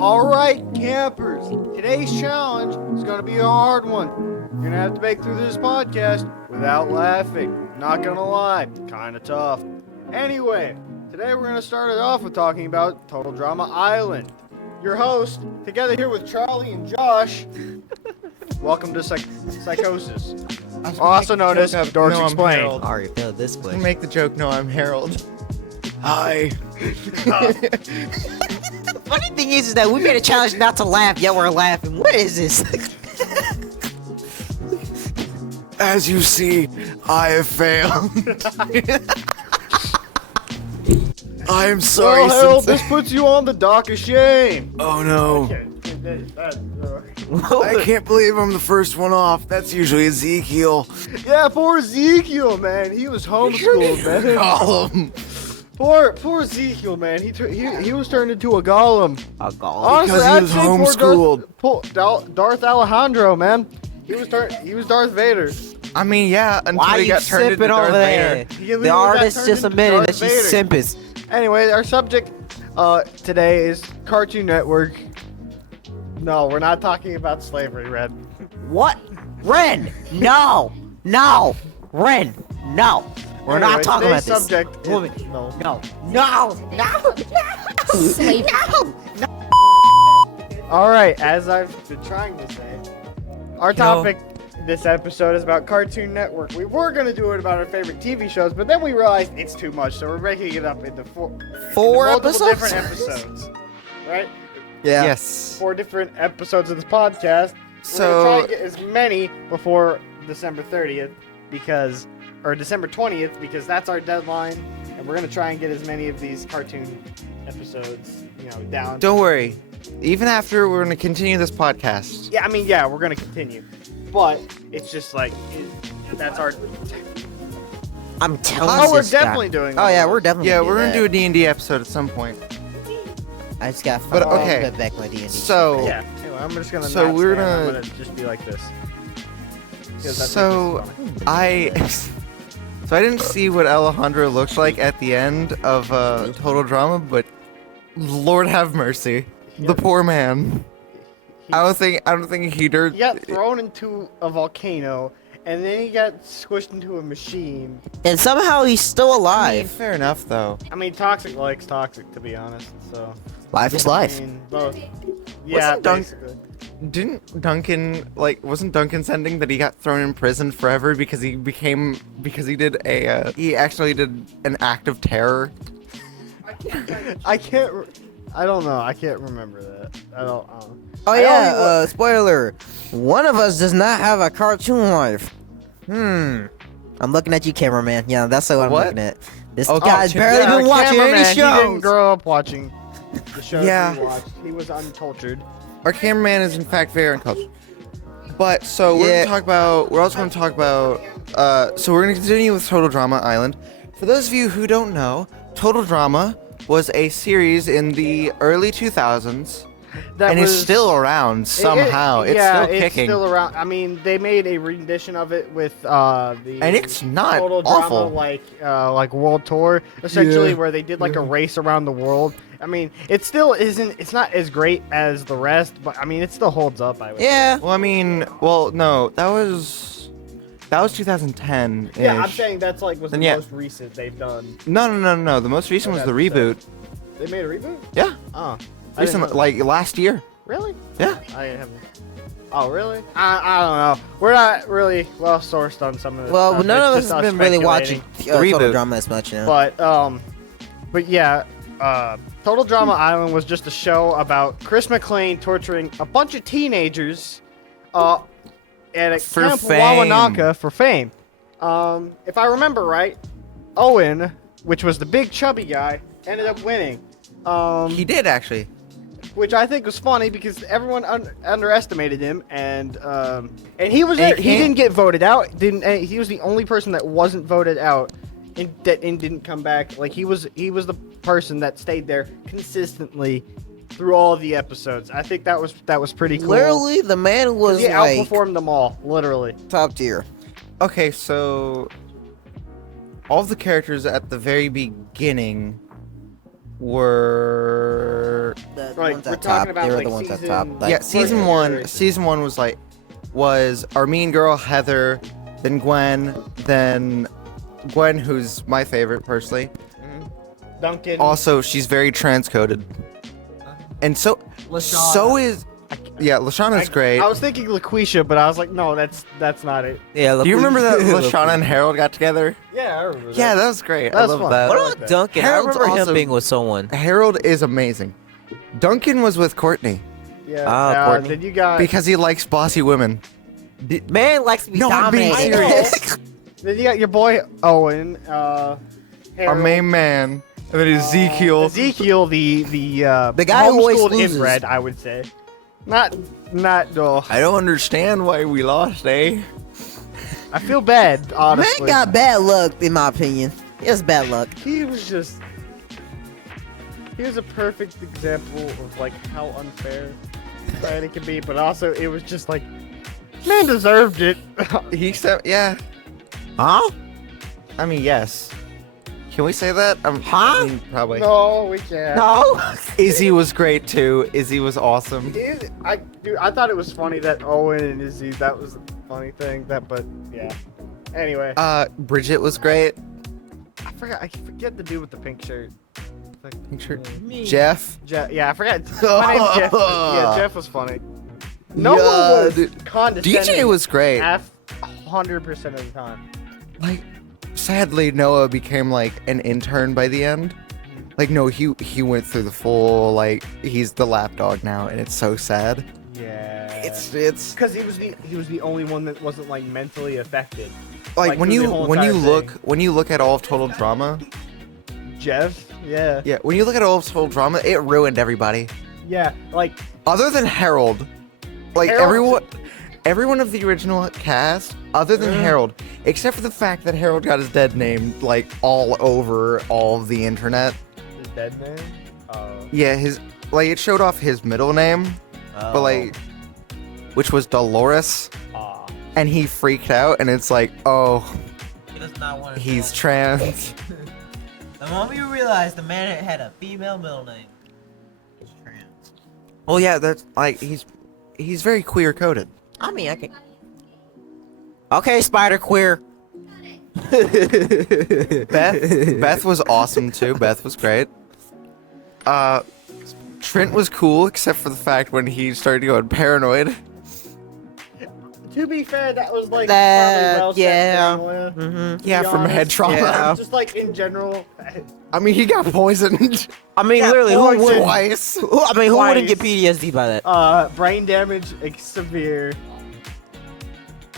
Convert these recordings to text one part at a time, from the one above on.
Alright, campers, today's challenge is going to be a hard one. You're going to have to make through this podcast without laughing. Not going to lie, kind of tough. Anyway, today we're going to start it off with talking about Total Drama Island. Your host, together here with Charlie and Josh. Welcome to Psychosis. Also known as Dorks Explained. Already failed this place. Make the joke, no, I'm Harold. Hi. Funny thing is that we made a challenge not to laugh, yet we're laughing. What is this? As you see, I have failed. I am sorry. Well, Harold, this puts you on the dock of shame. Oh no. I can't believe I'm the first one off. That's usually Ezekiel. Yeah, poor Ezekiel, man. He was homeschooled, man. Gollum. Poor Ezekiel, man. He was turned into a golem. A golem? Honestly, Because he was homeschooled. Darth Alejandro, man. He was Darth Vader. I mean, yeah, until Why he got turned into Darth Vader. The artist just admitted that she's simpest. Anyway, our subject today is Cartoon Network. No, we're not talking about slavery, Red. What? Ren! No! No! Ren! No! We're not talking about this. Subject Woman. is, no. No! No! No! No! Alright, as I've been trying to say, our topic this episode is about Cartoon Network. We were going to do it about our favorite TV shows, but then we realized it's too much, so we're breaking it up into Four multiple episodes? different episodes. Right? Yeah. Yes. 4 different episodes of this podcast. We're going to try and get as many before December 30th, or December 20th, because that's our deadline, and we're going to try and get as many of these cartoon episodes, down. Don't worry. Even after, we're going to continue this podcast. Yeah, I mean, yeah, we're going to continue. But it's just like, that's our... I'm telling you. Oh, we're definitely doing Oh, yeah, we're definitely Yeah, gonna we're going to do a that. D&D episode at some point. I just got But, okay. get back my D&D. So, Yeah, anyway, I'm just going to So we're I'm gonna- going to just be like this. So, So I didn't see what Alejandro looked like at the end of Total Drama, but Lord have mercy, the poor man. I don't think he did. He got thrown into a volcano, and then he got squished into a machine. And somehow he's still I mean, alive. fair enough though. I mean, toxic likes toxic, to be honest. So Life is life. I mean, both. Yeah, basically. Wasn't Duncan sending that he got thrown in prison forever because he actually did an act of terror? I don't know. I can't remember that. I don't. Oh yeah, spoiler. One of us does not have a cartoon life. I'm looking at you, cameraman. Yeah, that's what I'm What? looking at. This Oh, guy's barely Yeah, been watching any cameraman, He didn't shows. grow up watching the shows Yeah. he watched. He was uncultured. Our cameraman is in fact very uncultured. But so we're also going to talk about. So we're going to continue with Total Drama Island. For those of you who don't know, Total Drama was a series in the early 2000s. That And was it's still around somehow. It's yeah, still kicking. It's still around. I mean, they made a rendition of it with the And it's not Total awful. Drama, like World Tour, essentially, where they did like a race around the world. I mean, it still isn't. It's not as great as the rest, but I mean, it still holds up. I would. Yeah. No, that was 2010. Yeah, I'm saying that's like was the Then yeah. most recent they've done. No. The most recent was the that's reboot. They made a reboot. Yeah, Oh, I didn't know recent, that. like last year. Really? Yeah. I haven't. Oh, really? I don't know. We're not really well sourced on some of this. Well, stuff. none of It's us just have been really speculating. watching The Total reboot. Drama as much, you know. But yeah, Total Drama Island was just a show about Chris McClane torturing a bunch of teenagers, at a For Camp fame. Wawanaka for fame. If I remember right, Owen, which was the big chubby guy, ended up winning. He did actually. Which I think was funny because everyone underestimated him, and he was And there. He didn't get voted out. He was the only person that wasn't voted out, and didn't come back. Like he was the person that stayed there consistently through all of the episodes. I think that was pretty cool. Literally, the man was He like outperformed them all, literally. top tier. Okay, so all of the characters at the very beginning were Like, ones we're at top. talking about They were like the ones at season. top. Like, Yeah, season one. First Season one was our mean girl Heather, then Gwen, who's my favorite personally. Duncan. Also, she's very transcoded, and so is Lashana's great. I was thinking LaQuisha, but I was like, no, that's not it. Yeah. Do you remember that Lashana and Harold got together? Yeah, I remember that. Yeah, that was great. I That's love fun. that. What I like about that. Duncan? Harold's I remember also- him being with someone. Harold is amazing. Duncan was with Courtney Yeah. Courtney. Then you got. because he likes bossy women. Man likes to be No, I'm being dominated. serious. Then you got your boy Owen. Our Harold, main man, and then Ezekiel. Guy The guy who always homeschooled loses. inbred, I would say. Not. No. I don't understand why we lost, eh? I feel bad, Man honestly. got bad luck, in my opinion. It's bad luck. He was a perfect example of like how unfair society can be, but also it was just like, man deserved it. He said, yeah. Huh? I mean, yes. Can we say that? Huh? I mean, probably. No, we can't. No. Izzy was great too. Izzy was awesome. Dude, I thought it was funny that Owen and Izzy, that was the funny thing. But yeah. Anyway, Bridget was great. I forget the dude with the pink shirt. Like, Make sure. Me. Jeff. Yeah, I forgot. My name's Jeff. Yeah, Jeff was funny. No one was dude. condescending. DJ was great. 100% of the time. Like, sadly, Noah became like an intern by the end. Like, no, he went through the full, like, he's the lapdog now, and it's so sad. Yeah. It's because he was the only one that wasn't like mentally affected. like when through you the whole when you entire look thing. when you look at all of Total Drama, Jeff. Yeah. yeah, when you look at all of Total Drama, it ruined everybody. Yeah. Like Other than Harold, like Harold- everyone of the original cast, other than Harold, except for the fact that Harold got his dead name like all over all of the internet. his dead name. Yeah, it showed off his middle name, but like, which was Dolores, and he freaked out, and it's like, oh, He does not want to. he's trans. The moment you realize the man had a female middle name, he's trans. Well, yeah, that's like he's very queer coded. I mean, I can. Okay, spider queer. Beth was awesome too. Beth was great. Trent was cool, except for the fact when he started going paranoid. To be fair, that was like That- probably well yeah. said for Noah, to Yeah, be from head honest. trauma. Yeah. Just like in general. I mean, he got poisoned I mean, Yeah, literally, who poison. would? twice. I mean, who wouldn't Twice. get PTSD by that? Brain damage, severe.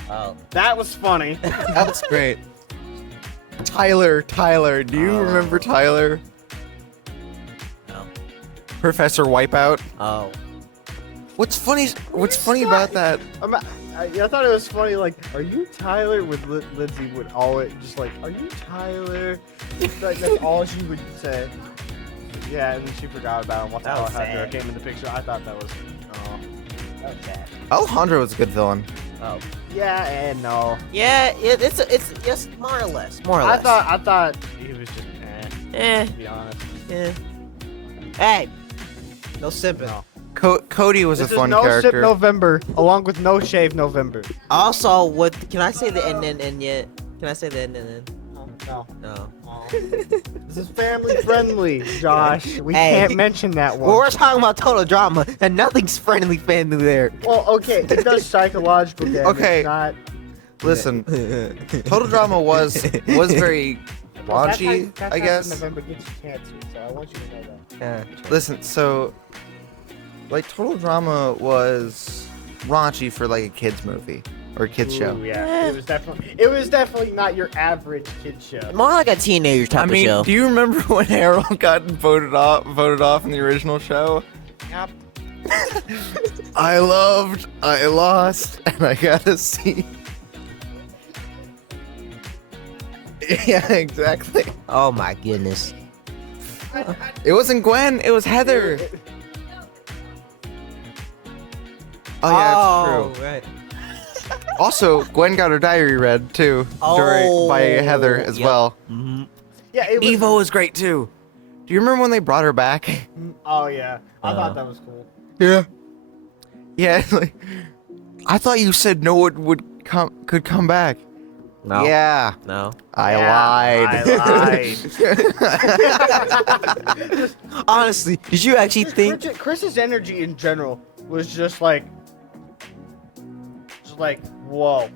Oh. That was funny. That's great. Tyler, do you remember Tyler? No. Professor Wipeout. Oh. What's funny about that? I thought it was funny. Like, are you Tyler? With Lindsay would always just like, are you Tyler? That's all she would say. Yeah, and then she forgot about him once That was Alejandro sad. came in the picture. I thought that was. That was bad. Alejandro was a good villain. Oh. Yeah and no. Yeah, it's just more or less. More or I less. thought he was just Eh. to be honest. Yeah. Hey. No simping. No. Cody was This a is fun no character. Sip November, along with no shave November. Also, what? Can I say the and yet? Can I say the and? No. No. This is family friendly, Josh. We Hey. can't mention that Well, one. we're talking about total drama, and nothing's friendly family there. Well, okay, it does psychological damage. Okay. Not. Listen, Total Drama was very raunchy, That's I how guess. November gets you cancer, so I want you to know that. Yeah. Listen, so like Total Drama was raunchy for like a kids movie or a kids show. Ooh, yeah, it was definitely not your average kid show. More like a teenager type I mean, of show. do you remember when Harold got voted off in the original show? Yep. I lost, and I gotta see. Yeah, exactly. Oh my goodness. It wasn't Gwen, it was Heather. Oh yeah, it's true. Right. Also, Gwen got her diary read too by Heather as yep. well. Mm-hmm. Yeah, it was. Evo was great too. Do you remember when they brought her back? Oh yeah, I thought that was cool. Yeah. Yeah. Like, I thought you said no one could come back. No. Yeah. No. I lied. Honestly, did you actually think? Chris's energy in general was just like, whoa,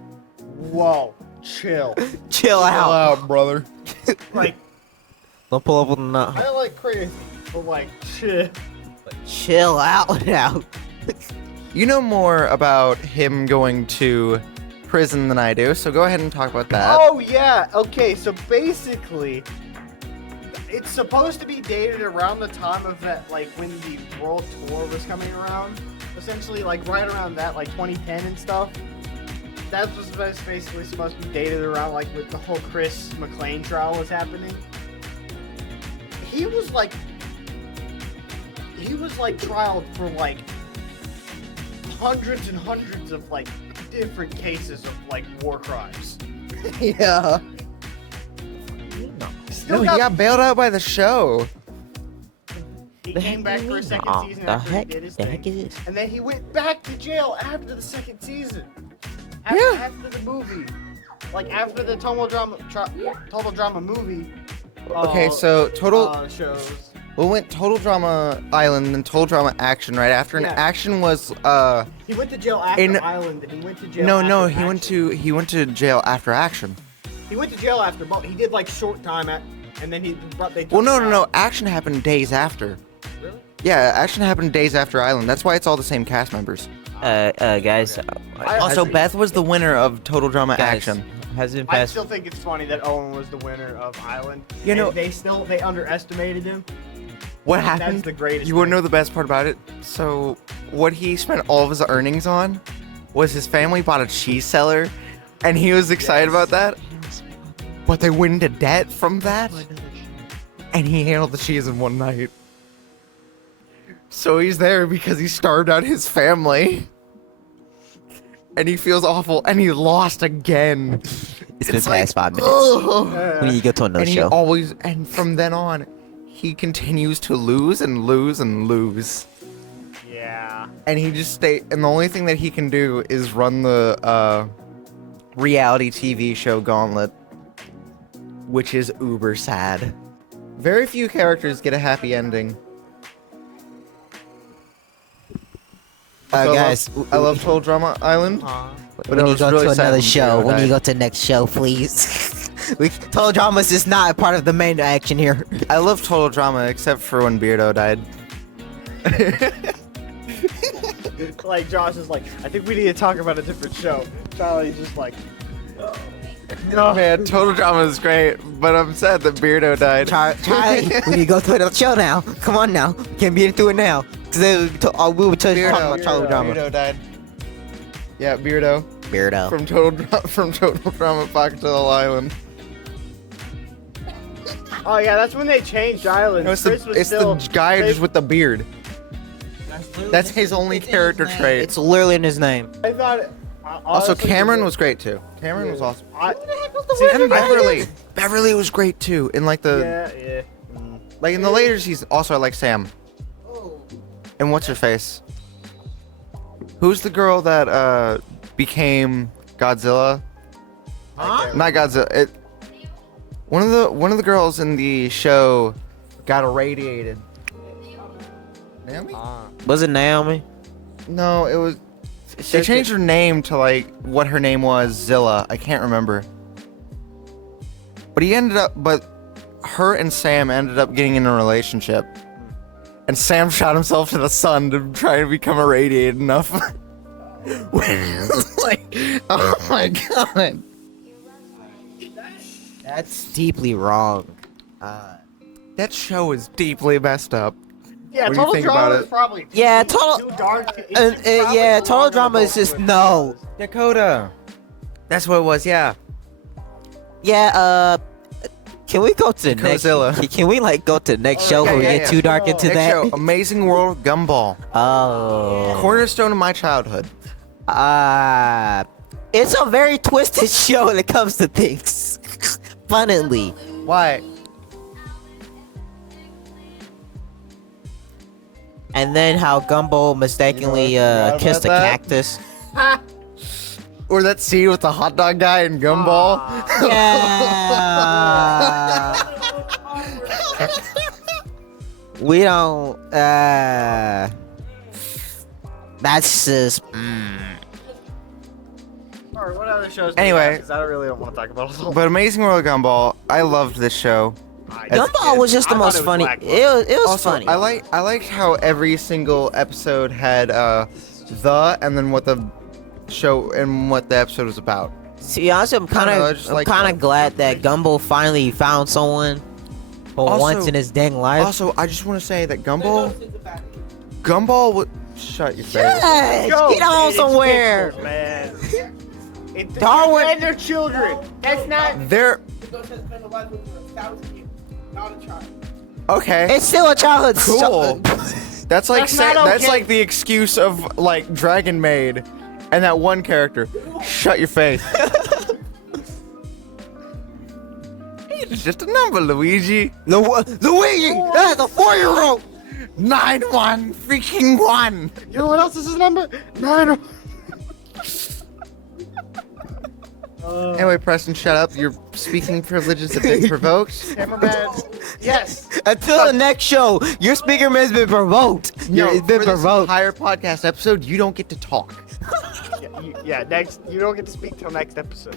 chill. Chill out. brother. Like, Don't pull up on the I like crazy, but like, chill. Chill out now. You know more about him going to prison than I do, so go ahead and talk about that. Oh yeah, okay, so basically, it's supposed to be dated around the time of that, like when the world tour was coming around. Essentially, like right around that, like 2010 and stuff. That was basically supposed to be dated around, like, with the whole Chris McClane trial was happening. He was like trialed for like hundreds and hundreds of like different cases of like war crimes. Yeah. No, he got bailed out by the show. He came back for a second season after he did his thing. Heck is this? And then he went back to jail after the second season. After the movie. Like after the Total Drama movie. Okay, so shows. We went Total Drama Island and Total Drama Action right after, and Yeah. Action was He went to jail after Island, and he went to jail. no, after Action. he went to jail after Action. He went to jail after, but he did like short time and then they. Took Well, him out. no, Action happened days after. Really? Yeah, Action happened days after Island. That's why it's all the same cast members. Guys. Also, Beth was the winner of Total Drama Action. Has been I passed. still think it's funny that Owen was the winner of Island. You know- And they underestimated him. What That's happened? the greatest You want to thing. know the best part about it? So, what he spent all of his earnings on was his family bought a cheese cellar, and he was excited about that. But they went into debt from that, and he handled the cheese in one night. So he's there because he starved out his family. And he feels awful, and he lost again. It's been like, past 5 minutes. ugh. We need to go to another And he show. always, and from then on, he continues to lose and lose and lose. Yeah. And he just and the only thing that he can do is run the reality TV show Gauntlet, which is uber sad. Very few characters get a happy ending. So Guys, I love Total Drama Island. we need to go to another show. We need to go to the next show, please. Total Drama's is not a part of the main action here. I love Total Drama except for when Beardo died. Like Josh is like, I think we need to talk about a different show. Charlie's just like, No, man, Total Drama is great, but I'm sad that Beardo died. Charlie, we need to go to another show now. Come on now. Can't be into it now. Because we were talking about Total Drama. Beardo died. Yeah, Beardo Beardo. from Total Drama back to the island. oh yeah, that's when they changed Island. No, it's Chris the, was it's still, the guy they- just with the beard. That's his only character trait. It's literally in his name. I thought. Also, honestly, Cameron was great too. Cameron was awesome. See, And Beverly. Beverly was great too. In like the Yeah. like in the later seasons. Also, I like Sam. And what's her face? Who's the girl that became Godzilla? Huh? Not Godzilla. One of the girls in the show got irradiated. Naomi? Was it Naomi? No, it was. They changed her name to like what her name was, Zilla. I can't remember. But her and Sam ended up getting in a relationship. And Sam shot himself to the sun to try to become irradiated enough. Like, oh my god. That's deeply wrong. That show is deeply messed up. Yeah, What do you Total think Drama about is it? probably Yeah, too dark. It's probably yeah, too Total long Drama ago is just for- no. Dakota. That's what it was, yeah. Yeah, can we go to the next? Godzilla. Can we like go to the next show yeah, before we yeah, get yeah. too dark into Next that? show, Amazing World of Gumball. Oh. Cornerstone of my childhood. It's a very twisted show when it comes to things. Funnily. Why? And then how Gumball mistakenly kissed a that? cactus. Or that scene with the hot dog guy and Gumball. Yeah. We don't. That's just. Alright, what other shows? Anyway. Because I really don't want to talk about it. But Amazing World of Gumball, I loved this show. Gumball was just the I most thought funny. it It was Also, funny. I liked how every single episode had and then what the show and what the episode was about. See, honestly, I'm kind of glad that Gumball finally found someone for Also- once in his dang life. Also, I just want to say that Gumball would shut your face. Yes, get on It's somewhere. pixels, man. Darwin- And their children. That's not. They're okay. It's still a childhood. Cool. That's like That's not that's okay. like the excuse of like Dragon Maid and that one character. Shut your face. It's just a number, Luigi. Luigi, that's a 4-year-old. 9-1 freaking 1. You know what else is his number? 9. Anyway, Preston, shut up. Your speaking privileges have been provoked. Cameraman. Yes. Until the next show, your speaker man's been provoked. No, It's been for this provoked. entire podcast episode, you don't get to talk. Yeah, next. You don't get to speak till next episode.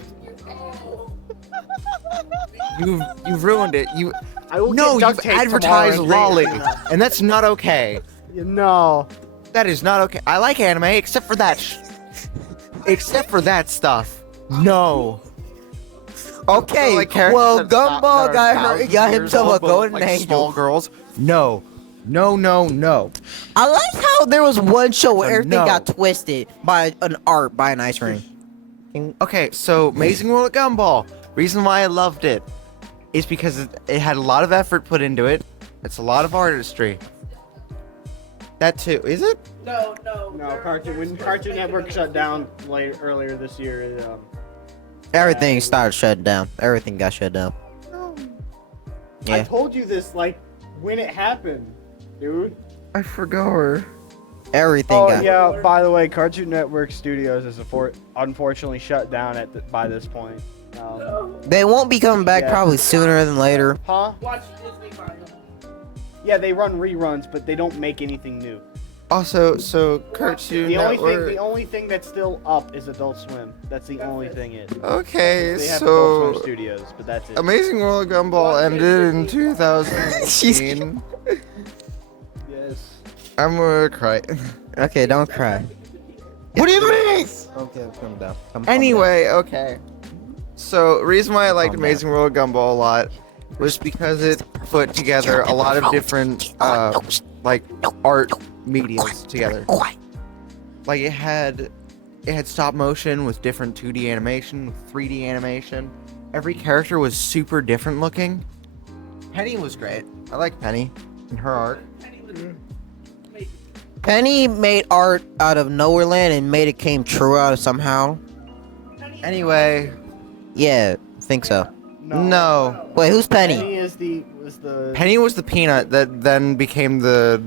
You've ruined it. I will No, get duct you've tape advertised tomorrow and lolly, and that's not okay. No. That is not okay. I like anime except for that. Except for that stuff. No. Okay, Like characters well, that stop- Gumball that are got thousands got of years himself old, a but, golden like, angel. Small girls. No. No, no, no. I like how there was one show where everything No. got twisted by an ice ring. Okay, so Amazing World of Gumball. Reason why I loved it is because it had a lot of effort put into it. It's a lot of artistry. That too. Is it? No, when Cartoon Network shut down earlier this year, Everything started shutting down. Everything got shut down. I Yeah. told you this like when it happened, dude. I forgot. Everything Oh got. yeah. By the way, Cartoon Network Studios is unfortunately shut down by this point. They won't be coming back Yeah. probably sooner than later. Huh? Watch Disney Channel. Yeah, they run reruns, but they don't make anything new. Also, so Cartoon The Network. only thing that's still up is Adult Swim. That's the only thing it. Okay, They have Adult Swim so Studios, but that's it. Amazing World of Gumball ended in 2016. Yes. I'm gonna cry. Okay, don't cry. What do you mean? Okay, calm down. Anyway, okay. So, reason why I liked Calm Amazing World of Gumball a lot was because it put together a lot of different, like, art mediums together. Like, it had stop motion with different 2D animation, with 3D animation. Every character was super different looking. Penny was great. I like Penny and her art. Penny made art out of nowhere land and made it came true out of somehow. Anyway, Yeah, think so. no. Wait, who's Penny? Penny was the peanut that then became the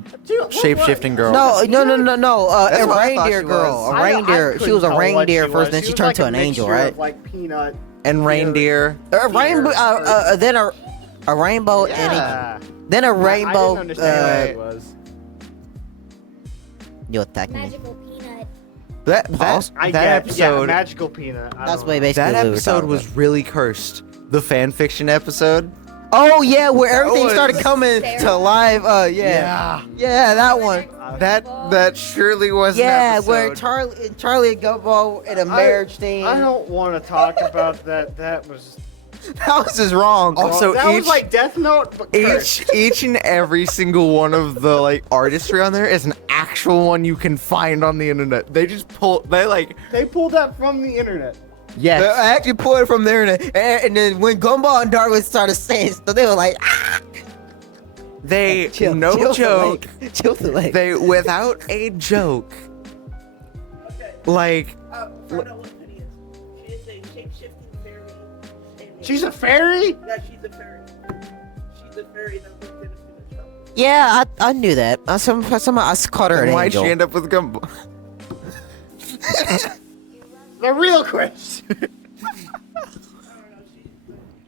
shape-shifting girl. No. That's A what I thought reindeer she girl. was. A reindeer. She was a reindeer first, then She she was turned like to a an angel, mixture right? of, like peanut. And reindeer. A rainbow. Then a rainbow Yeah. and then a rainbow. I didn't understand what it was. You attacking me? Magical peanut. That Pause. I that get, episode. yeah, magical peanut. I That's don't way know. basically. That what we were episode talking was about. really cursed. The fan fiction episode. Oh yeah, where everything was- started coming to live. Yeah, that one. That surely was. Yeah, an where episode. Charlie and Gumball in a marriage thing. I don't want to talk about that. That was. That was just wrong. Also, that was each- like Death Note, but cursed. each and every single one of the like artistry on there is an actual one you can find on the internet. They just pull. They pulled that from the internet. Yes. I actually pulled it from there, and then when Gumball and Darwin started saying stuff, they were like, ah! They Chill, no chill joke. The leg. Chill the leg. They without a joke. Like Find out what Penny is. She is a shape-shifting fairy. And She's a fairy. Yeah, she's a fairy. She's a fairy that lives in a show. Yeah, I knew that. Somehow I called her an And why'd angel. she end up with Gumball? The real question.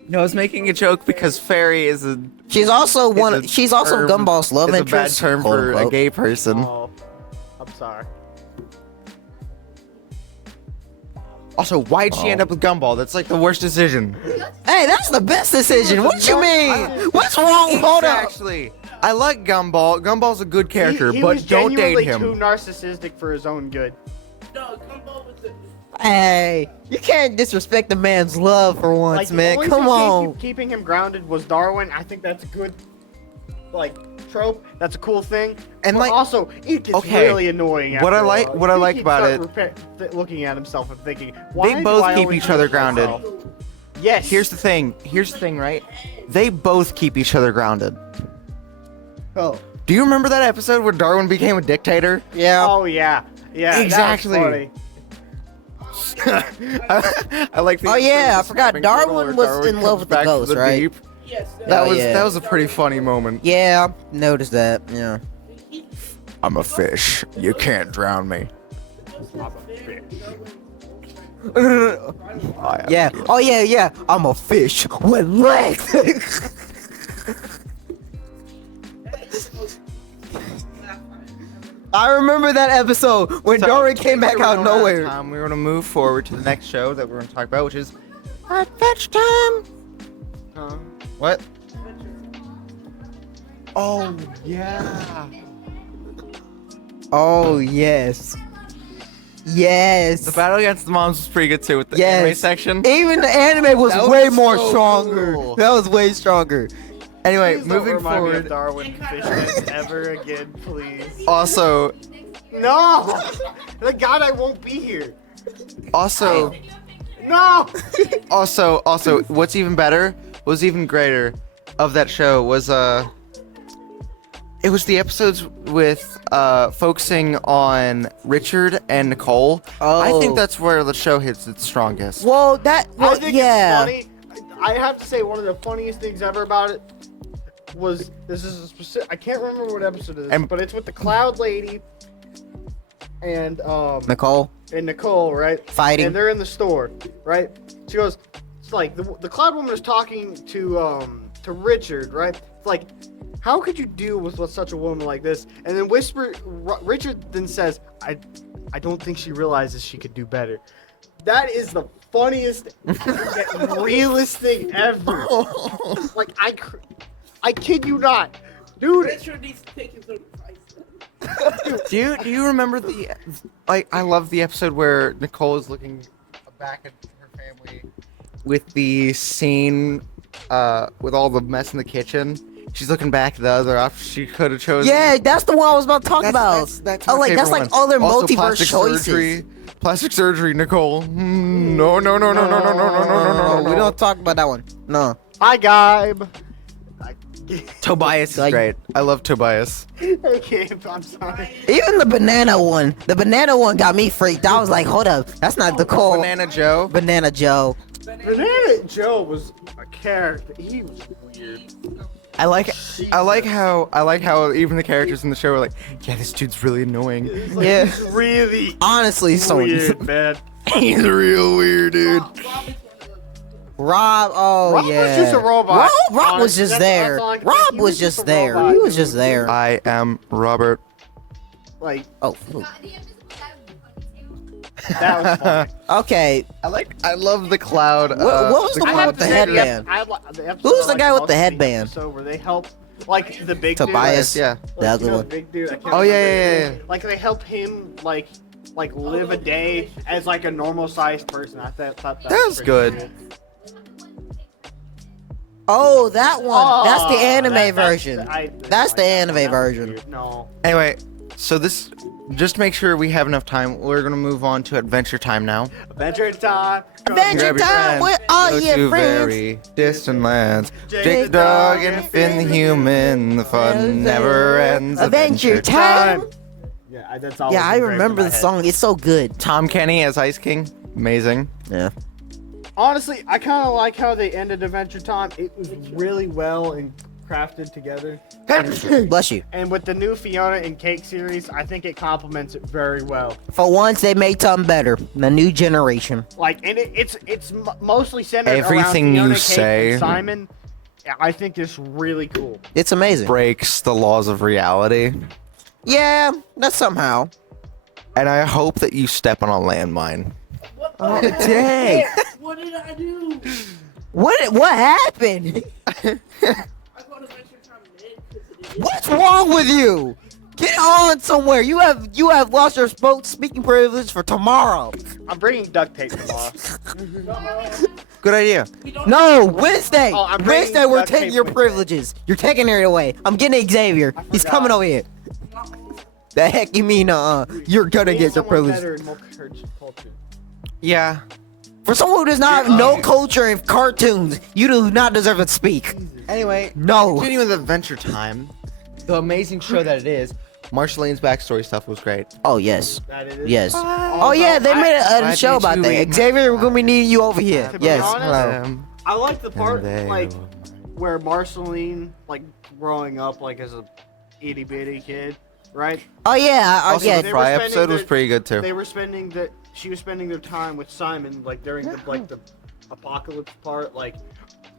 No, I was making a joke because fairy is a. She's also a She's also term- Gumball's love is interest. a bad term quote for a unquote. gay person. Oh, I'm sorry. Also, why'd she end up with Gumball? That's like the worst decision. Hey, that's the best decision. What you mean? What's wrong? Hold up. Actually, I like Gumball. Gumball's a good character, He but was don't date genuinely him. too narcissistic for his own good. No, Gumball was the. Hey, you can't disrespect a man's love for once, Like, the man. only Come thing on. keeping him grounded was Darwin. I think that's a good, like, trope. That's a cool thing. And, but like- also, it gets okay, really annoying. what I after a like- while. what I He like keeps about start looking at himself and thinking, why They do both I keep always each other push grounded. myself? Yes. Here's the thing. Right? They both keep each other grounded. Oh. Do you remember that episode where Darwin became a dictator? Yeah. Oh yeah. Yeah. Exactly. That was funny. I like. The Oh, yeah, episode I with the forgot snapping Darwin turtle was where in Darwin love comes with the back to ghost, right? Deep. Yes. That Oh, was yeah. that was a pretty funny moment. Yeah, noticed that. Yeah. I'm a fish. You can't drown me. Yeah. Oh yeah, yeah. I'm a fish with legs. I remember that episode when So, Dory came back out of nowhere. We're gonna move forward to the next show that we're gonna talk about, which is Adventure Time. What? Oh yeah. Oh yes. Yes. The battle against the moms was pretty good too with the Yes. anime section. Even the anime was, That was way more so stronger. cool. That was way stronger. Anyway, Please don't moving remind me of forward. Darwin Fishman ever again, please. Also, No. Thank God I won't be here. also, No. also, what's even better, was even greater, of that show was it was the episodes with focusing on Richard and Nicole. I Oh. think that's where the show hits its strongest. Well, I think yeah. it's funny. I have to say one of the funniest things ever about it was this is a specific. I can't remember what episode it is, And- but it's with the Cloud Lady and Nicole. Nicole, right? Fighting. And they're in the store, right? She goes, it's like the Cloud Woman is talking to Richard, right? It's like, how could you deal with such a woman like this? And then Richard then says, I don't think she realizes she could do better. That is the funniest, realest thing ever. Like, I kid you not. Dude, Richard needs to take his own advice. Do you remember the I love the episode where Nicole is looking back at her family with the scene with all the mess in the kitchen. She's looking back at the other option she could have chosen. Yeah, that's the one I was about to talk about. That's Oh, my like that's favorite like one. all their Also, multiverse plastic choices. surgery. Plastic surgery, Nicole. No. We don't talk about that one. No. hi, Gabe. Tobias is Like- great. I love Tobias. Okay, I'm sorry. Even the banana one. The banana one got me freaked. I was like, hold up, that's not Nicole. Banana Joe. Banana Joe. Banana Joe was a character. He was weird. I like how even the characters in the show are like, yeah, this dude's really annoying. It's like, Yeah. he's really Honestly, so weird, man. He's a real weird dude. Rob, oh Rob yeah. was just a robot. Rob was Honestly, just that's there. all I can Rob think. He was just a there. robot. He was just there. I am Robert. Like, Oh, ooh. that was funny. okay. I love the cloud. What was the I one have with to the say, headband? Who's the guy with the headband? Episode where they help, like the big Tobias. dude. Yeah. The other you know, one. big dude. I can't Oh, yeah, remember his yeah, name. Like they help him like live a day as like a normal sized person. I thought that was pretty good. cool. Oh, that one. That's the Oh, anime version. That's the anime that was version. weird. No. Anyway, so this, just to make sure we have enough time, we're gonna move on to Adventure Time now. Adventure time. Adventure Grab your time friends, with all go your to friends. very distant lands. Jake Jake the the dog and Finn the human. The fun never ends. Adventure time. Yeah, that's all. Yeah, I remember the song. It's so good. Tom Kenny as Ice King, amazing. Yeah. Honestly, I kind of like how they ended Adventure Time. It was really well and crafted together. Bless you. And with the new Fiona and Cake series, I think it complements it very well. For once, they made something better. The new generation. Like, and it's mostly centered Everything around Fiona, you Cake, say- and Simon. I think is really cool. It's amazing. Breaks the laws of reality. Yeah, that's somehow. And I hope that you step on a landmine. What, Oh, dang. what did I do? What happened? I got Adventure Time mid because it is. What's wrong with you? Get on somewhere. You have lost your speaking privilege for tomorrow. I'm bringing duct tape tomorrow. Good idea. We don't No, Wednesday. Oh, I'm bringing Wednesday, we're duct tape taking your with me. privileges. You're taking it away. I'm getting Xavier. He's forgot. coming over here. The heck you mean, you're gonna Need get your someone privileges. better in culture. Yeah. For someone who does not have no culture in cartoons, you do not deserve to speak. Anyway, No. continuing with Adventure Time, the amazing show that it is, Marshaline's backstory stuff was great. Oh, yes. That it is. Yes. Oh, yeah, they made a Why show did about you that. read- Xavier, we're gonna be needing you over here. To be Yes. honest, Hello. I like the part they like will- where Marceline like growing up like as a itty bitty kid, right? Oh, yeah. Also, Yeah. the they Fry were spending episode was the- pretty good too. They were spending the she was spending their time with Simon like during the apocalypse part, like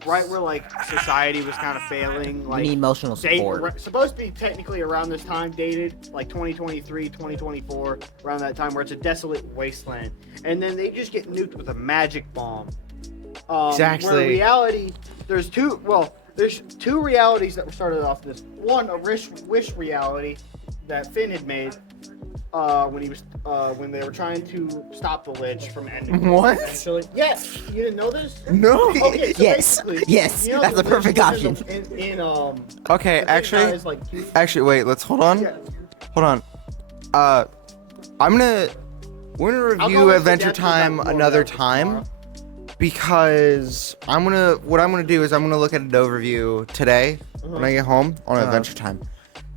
right where like society was kind of failing, We like need emotional support. supposed to be technically around this time dated like 2023 2024 around that time where it's a desolate wasteland, and then they just get nuked with a magic bomb. Exactly. Where in reality there's two realities that were started off this one, a wish reality that Finn had made when they were trying to stop the Lich from ending. What? Eventually. Yes, you didn't know this? No. Okay, so Yes, basically, yes, you know that's the the perfect Lich option. Okay, the thing that is, like, huge? actually, wait. Let's hold on. Yeah. Hold on. We're gonna I'll review go into Adventure depth about Time more another about this time tomorrow. because what I'm gonna do is I'm gonna look at an overview today when I get home on Adventure Time.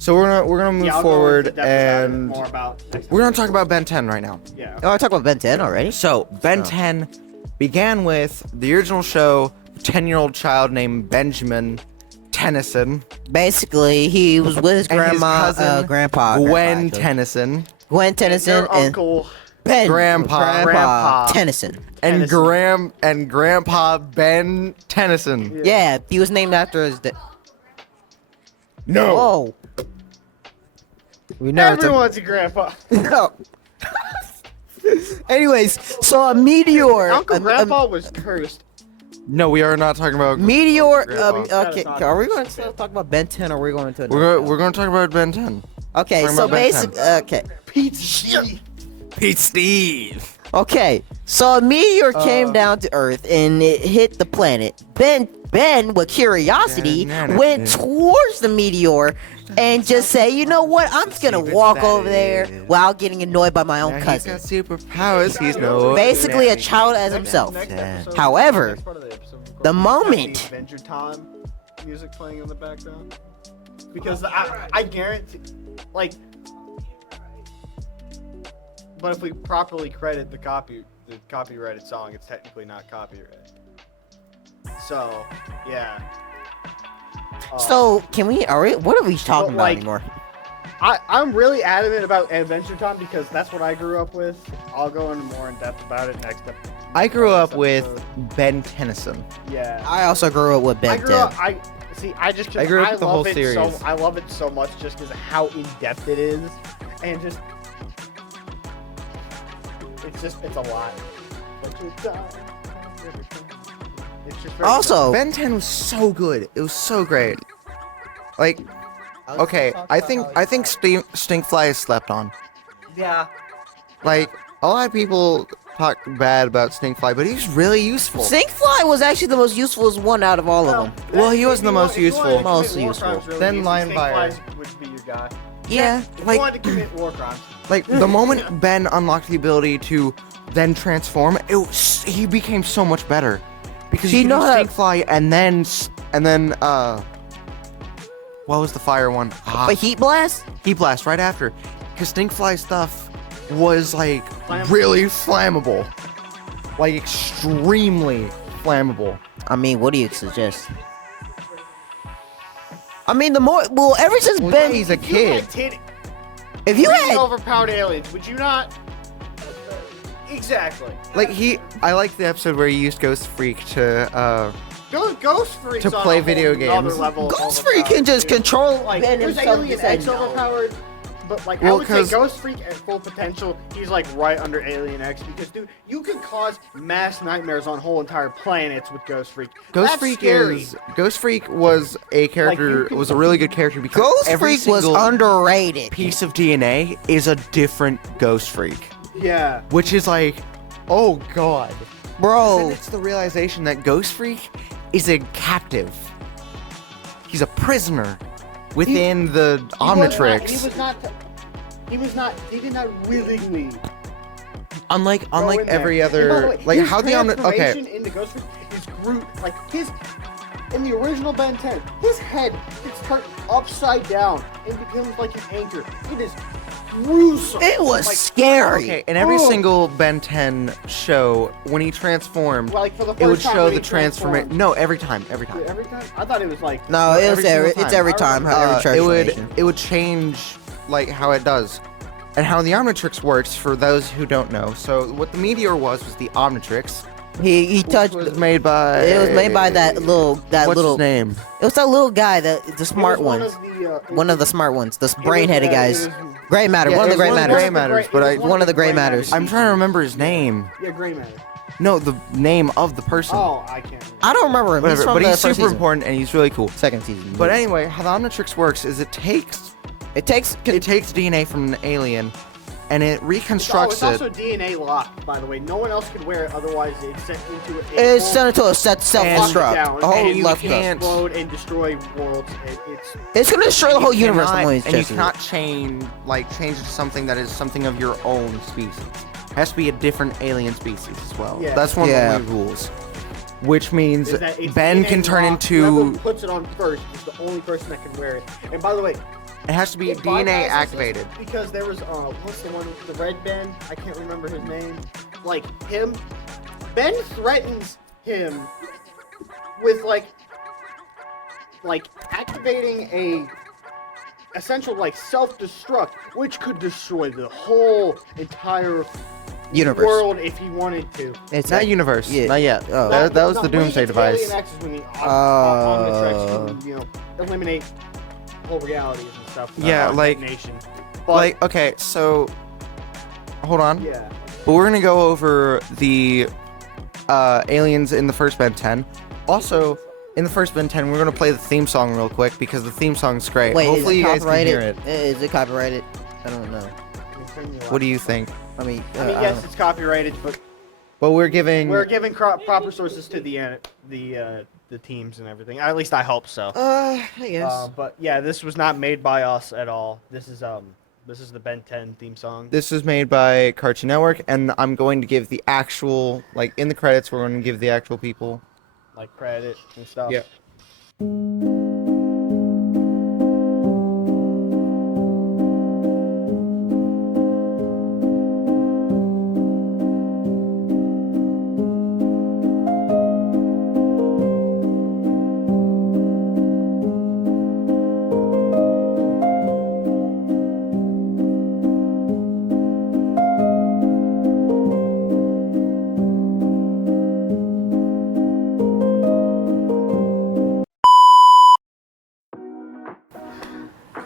So we're gonna move Yeah, I'll go forward into depth about it and more about next we're gonna time. talk about Ben 10 right now. Yeah. Oh, I talked about Ben 10 already. So Ben 10 began with the original show, a 10-year-old child named Benjamin Tennyson, Basically, he was with his and his grandma, cousin grandpa, Gwen actually. Tennyson, Gwen Tennyson, Their and uncle. Ben, Grandpa. Tennyson. and Tennyson. Grandpa Ben Tennyson. Yeah, he was named after his. No. Whoa. We know it's a- Everyone's a grandpa. No. Anyways, so a meteor. Uncle Grandpa was cursed. No, we are not talking about. Meteor. Grandpa. Okay, are we going to talk about Ben 10 or are we going to? We're going to talk about Ben 10. Okay, talking so about Ben 10. basically, okay. Pete Steve. Okay, so a meteor came down to Earth and it hit the planet. Ben, with curiosity, went towards the meteor and just say, you know what? I'm just gonna walk over there while getting annoyed by my own He's cousin. got superpowers. He's no. Basically, a child as himself. Next episode- However, next part of the episode, we're the gonna have moment- Adventure Time music playing in the background, because I guarantee, like, but if we properly credit the copyrighted song, it's technically not copyrighted. So, yeah. So what are we talking about like, anymore? I'm really adamant about Adventure Time because that's what I grew up with. I'll go into more in depth about it next episode. I grew up with episode. Ben Tennyson. Yeah. I also grew up with I Ben grew 10. up. I grew up with the love whole it series. So, I love it so much just because of how in depth it is, and just it's a lot. It's just very Also, Ben 10 was so good. It was so great. Like, okay, I think Stinkfly is slept on. yeah. Like, a lot of people talk bad about Stinkfly, but he's really useful. Stinkfly was actually the most useful one out of all of them. Well, he wasn't the most If you wanted to useful. commit Most war useful. crimes really Then easy, Lionfire. Stinkflies would be your guy. Yeah. If Like- you wanted to commit war crimes. Like, the moment Ben unlocked the ability to then transform, he became so much better. Because You you know could how- do Stinkfly and then, what was the fire one? But Heat Blast? Heat Blast right after. Because Stinkfly stuff was, like, Flammable. really flammable. Like, extremely flammable. I mean, what do you suggest? I mean, ever since Well, Ben, he's a If you kid. had tit- if you really had, overpowered aliens, would you not? Exactly. Like I like the episode where he used Ghost Freak to Ghost Freak's To on play a whole video nother games. level of Ghost Freak can overpowered, just dude. control Like, Ben there's himself. Alien to say X no. overpowered, but like Well, I would say 'cause- Ghost Freak at full potential, he's like right under Alien X because dude, you can cause mass nightmares on whole entire planets with Ghost Freak. Ghost That's Freak scary. Ghost Freak was a character can- was a really good character because Ghost every Freak was single underrated. piece of DNA is a different Ghost Freak, Yeah. which is like, oh god. Then Bro, it's the realization that Ghost Freak is a captive. He's a prisoner within the Omnitrix. He did not willingly. Unlike go in there. every And by the other, way, like his how the Omnitrix. transformation Okay, into Ghost Freak is Groot. Like in the original Ben 10, his head gets turned upside down and becomes like an anchor. It is gruesome. it was Like, scary. okay. In every Oh. single Ben 10 show, when he transformed, Like for the first it would time show when the he transformation. transformed. No, every time. Every time? I thought it was like No, it was every single it's every time. time. Every it transformation. would change like how it does and how the Omnitrix works for those who don't know. So what the meteor was the Omnitrix. He touched. It was made by that little what's his name? It was that little guy, the It smart was one ones. of the, One of the smart ones, the was, brain-headed guys. it was- Gray matter. Yeah, One of it the was gray one of the matters. gray matters, but I- one of the gray matters. I'm trying to remember his name. Yeah, Gray Matter. No, the name of the person. Oh, I can't remember. I don't remember him. Whatever, He's from but the he's first super season. important and he's really cool. Second season. But anyway, how the Omnitrix works is it takes DNA from an alien and it reconstructs It's also it. DNA locked, by the way. No one else can wear it, otherwise it's sent into a It's full sent into a self-destruct. lockdown, A whole and you left can can't- explode and destroy worlds. It's gonna destroy the whole universe. Cannot- the way it's and you tested. cannot change it to something that is something of your own species. It has to be a different alien species as well. Yeah. That's one Yeah. of the rules. Which means is that it's Ben DNA can turn locked. into. Whoever puts it on first is the only person that can wear it. And by the way, It has to be it DNA bypasses activated. this because there was what's the one with the red Ben? I can't remember his name. Like him, Ben threatens him with like activating a essential like self-destruct, which could destroy the whole entire Universe. world if he wanted to. It's Not universe. Yeah. Not yet. Oh. That was No, the when he Doomsday gets device. Alien X is when the Omnitrix can, eliminate whole realities and stuff. Yeah, like- nation. But, Like, okay, so hold on. yeah. But we're gonna go over the aliens in the first Ben 10. Also, in the first Ben 10, we're gonna play the theme song real quick because the theme song's great. Wait, Hopefully is you it guys can hear copyrighted? it. Is it copyrighted? I don't know. What do you think? I mean, I mean, yes, it's copyrighted, but Well, we're giving. we're giving proper sources to the teams and everything. At least I hope so. I guess. But yeah, this was not made by us at all. This is the Ben 10 theme song. This is made by Cartoon Network, and I'm going to give the actual, like, in the credits, we're going to give the actual people. Like credit and stuff. Yep.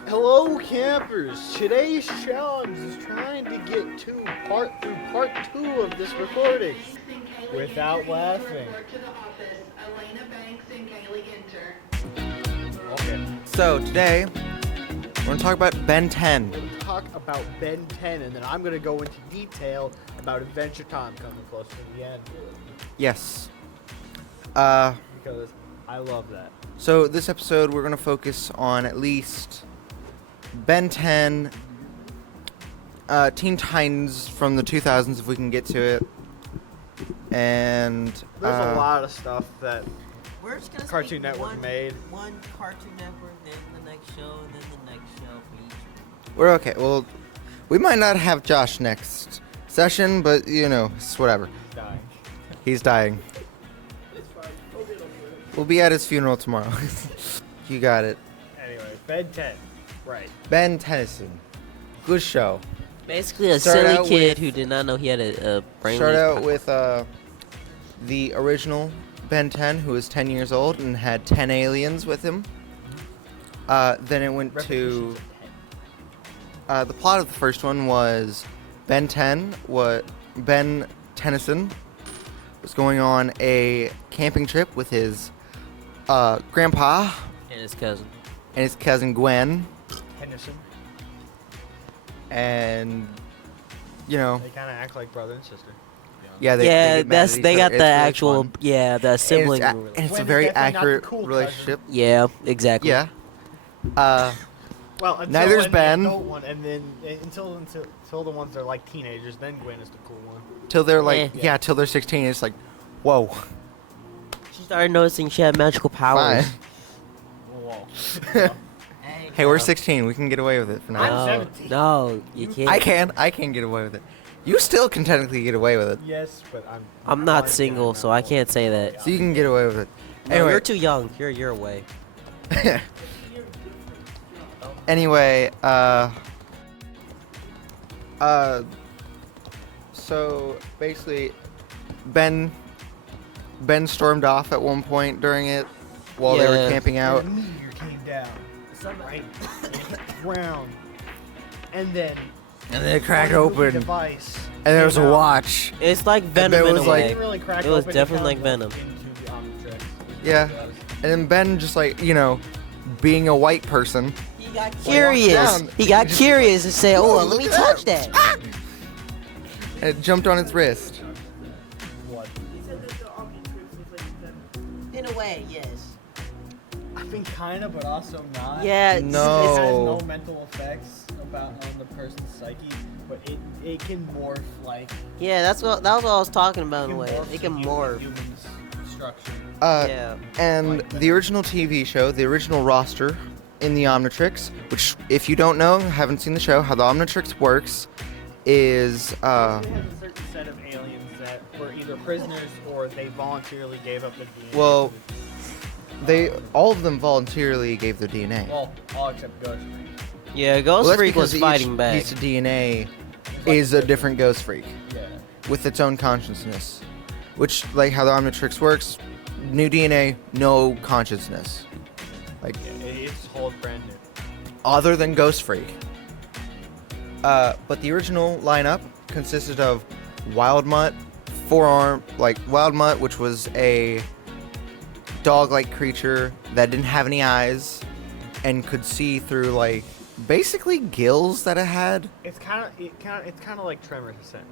Hello, campers. Today's challenge is trying to get through part 2 of this recording without laughing. Okay. So, today, we're going to talk about Ben 10. Talk about Ben 10, and then I'm going to go into detail about Adventure Time coming close to the end. Yes. Because I love that. So, this episode, we're going to focus on at least Ben 10, Teen Titans from the 2000s, if we can get to it. And There's a lot of stuff that We're just gonna Cartoon Network made. One Cartoon Network, then the next show, and then the next show for each. we're okay. Well, we might not have Josh next session, but, you know, it's whatever. dying. He's dying. We'll be at his funeral tomorrow. You got it. Anyway, Ben 10. Right. Ben Tennyson. Good show. Basically, a Started silly out kid with- who did not know he had a brain. Start out with the original Ben 10, who was 10 years old and had 10 aliens with him. Then it went to... the plot of the first one was Ben Tennyson was going on a camping trip with his grandpa and his cousin. and his cousin Gwen, Henderson. and you know, They kind of act like brother and sister. yeah, They get mad at each they got other. the It's really actual fun. the sibling. and it's Gwen a is very definitely not the accurate cool cousin. relationship. Yeah, exactly. Yeah. Well, until Neither's when Ben. The adult one, and then until the ones that are like teenagers, then Gwen is the cool one. Till they're like, Eh. yeah, till they're 16. It's like, whoa. She started noticing she had magical powers. Fine. Whoa. Hey, we're 16. We can get away with it for now. I'm No, 17. no, you can't. I can get away with it. You still can technically get away with it. Yes, but I'm not single, so I can't say that. So you can get away with it. No, Anyway. you're too young. You're your way. Anyway, so basically, Ben stormed off at one point during it while they were Yeah. camping out. A meteor came down. Right. Ground. And then. And then it cracked a movie open, Device and there was came a out. watch. It's like Venom there in a was, like- way. Didn't really crack It was open, definitely kinda like Venom. walked into the Omnitrix. Yeah. And then Ben just like, you know, being a white person, He got curious. down. He got curious and said, "Oh, Ooh, let me look at touch that." that." and it jumped on his wrist. What? He said that the Omnitrix was like them. In a way, yes. I think kind of, but also not. Yeah. No. It has Oh. no mental effects on the person's psyche, but it can morph like. Yeah, that was what I was talking about in a way. It can to morph. Humans' structure. Yeah. And the original TV show, the original roster in the Omnitrix, which if you don't know, haven't seen the show, how the Omnitrix works is They have a certain set of aliens that were either prisoners or they voluntarily gave up their DNA. well, all of them voluntarily gave their DNA. Well, all except Ghost. Yeah, Ghost Well, that's Freak was because fighting each back. piece of DNA is a different Ghost Freak Yeah. with its own consciousness, which like how the Omnitrix works, new DNA, no consciousness, like It's whole brand new. other than Ghost Freak. But the original lineup consisted of Wild Mutt, Wild Mutt, which was a dog-like creature that didn't have any eyes and could see through like basically gills that it had. It's kind of like Tremor in a sense.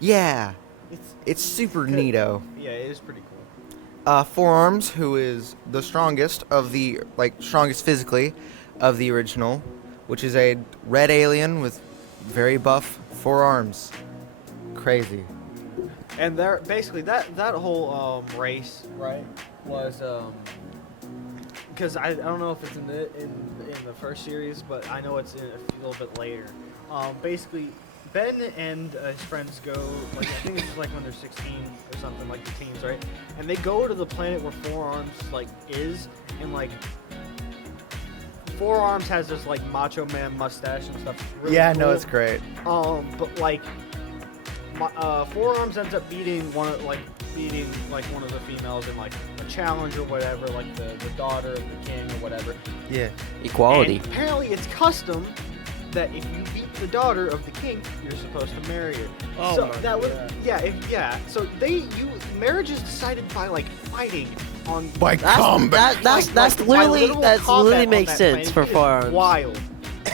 Yeah, It's it's super good. neato. Yeah, it is pretty cool. Forearms, who is the strongest of the strongest physically of the original, which is a red alien with very buff forearms. Crazy. And there, basically, that whole race, right, was because I don't know if it's in the first series, but I know it's in a little bit later. Basically, Ben and his friends go, like, I think it's like when they're 16 or something, like the teens, right? And they go to the planet where Forearms is, and like Forearms has this like Macho Man mustache and stuff. It's really Yeah, cool. no, it's great. But like, Forearms ends up beating one of the females in like a challenge or whatever, like the daughter of the king or whatever. Yeah. Equality. And apparently, it's custom that if you beat the daughter of the king, you're supposed to marry her. Oh so my that was God. So marriage is decided by like fighting on. By combat. That's by literally literal that's combat literally on makes that sense planet. for It is Forearms. Wild.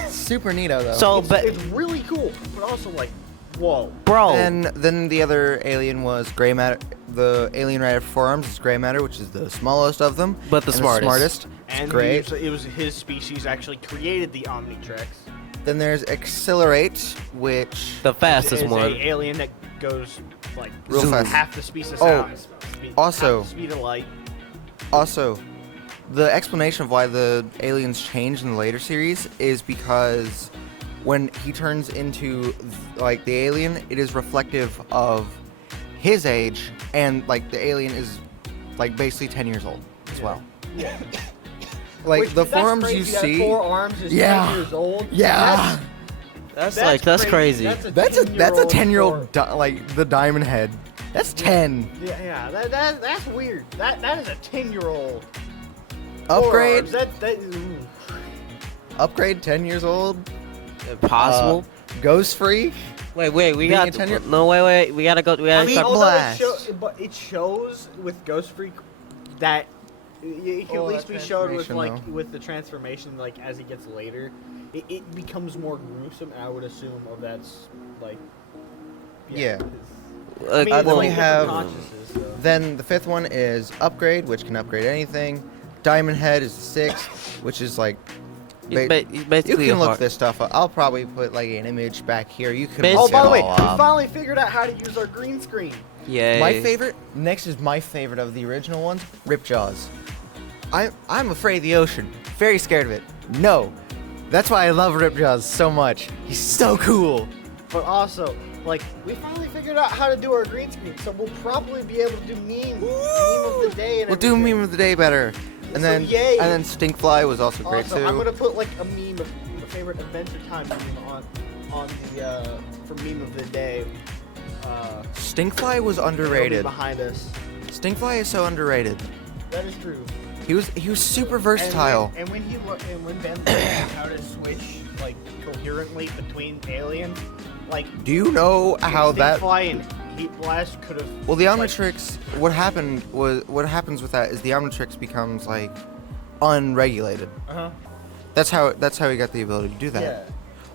Super neato though. So, but It's really cool, but also like, whoa. bro, Then the other alien was gray matter. The alien right after Forearms is gray matter, which is the smallest of them, But the and smartest. It's And great. it was his species actually created the Omnitrix. Then there's Accelerate, which the fastest is one. a alien that goes like Real fast. half the speed of Oh, sound. also- half the speed of light. also the explanation of why the aliens change in the later series is because when he turns into like the alien, it is reflective of his age, and like the alien is like basically 10 years old as well. like Which, the that's forearms crazy, you that see. 4 arms is Yeah. 10 years old. Yeah. That's crazy. That's a 10-year-old like the diamond head. That's 10. Yeah, that's weird. That is a 10-year-old. Upgrade. Ooh. Upgrade 10 years old. Possible. Ghost Freak. Wait, we being got a 10-year no wait. We gotta go. We gotta I mean, start- although Blast. but it shows with Ghost Freak that it can at least be showed with transformation, with the transformation like as he gets later, it becomes more gruesome. I would assume that's like Yeah. I mean, Uh, it's then all we different have- consciousness, so. Then the 5th one is Upgrade, which can upgrade anything. Diamond Head is the 6th, which is like. he's You basically can a look hard- this stuff up. I'll probably put like an image back here. You can Basically- look Oh, by it the way, all we up. finally figured out how to use our green screen. Yay. My favorite. Next is my favorite of the original ones, Ripjaws. I'm afraid of the ocean. Very scared of it. No. That's why I love Ripjaws so much. He's so cool. But also, like, we finally figured out how to do our green screen, so we'll probably be able to do meme of the day and We'll do everything. meme of the day better. And So, then yay. and then Stinkfly was also great Also, too. I'm gonna put like a meme of my favorite Adventure Time meme on the for meme of the day. Stinkfly was It'll be underrated. behind us. Stinkfly is so underrated. That is true. He was super versatile. And when Ben learned how to switch like coherently between aliens, like Do you know how that? Fly and Heat Blast could have. Well, the Omnitrix. What happens with that is the Omnitrix becomes like unregulated. Uh-huh. That's how he got the ability to do that. Yeah.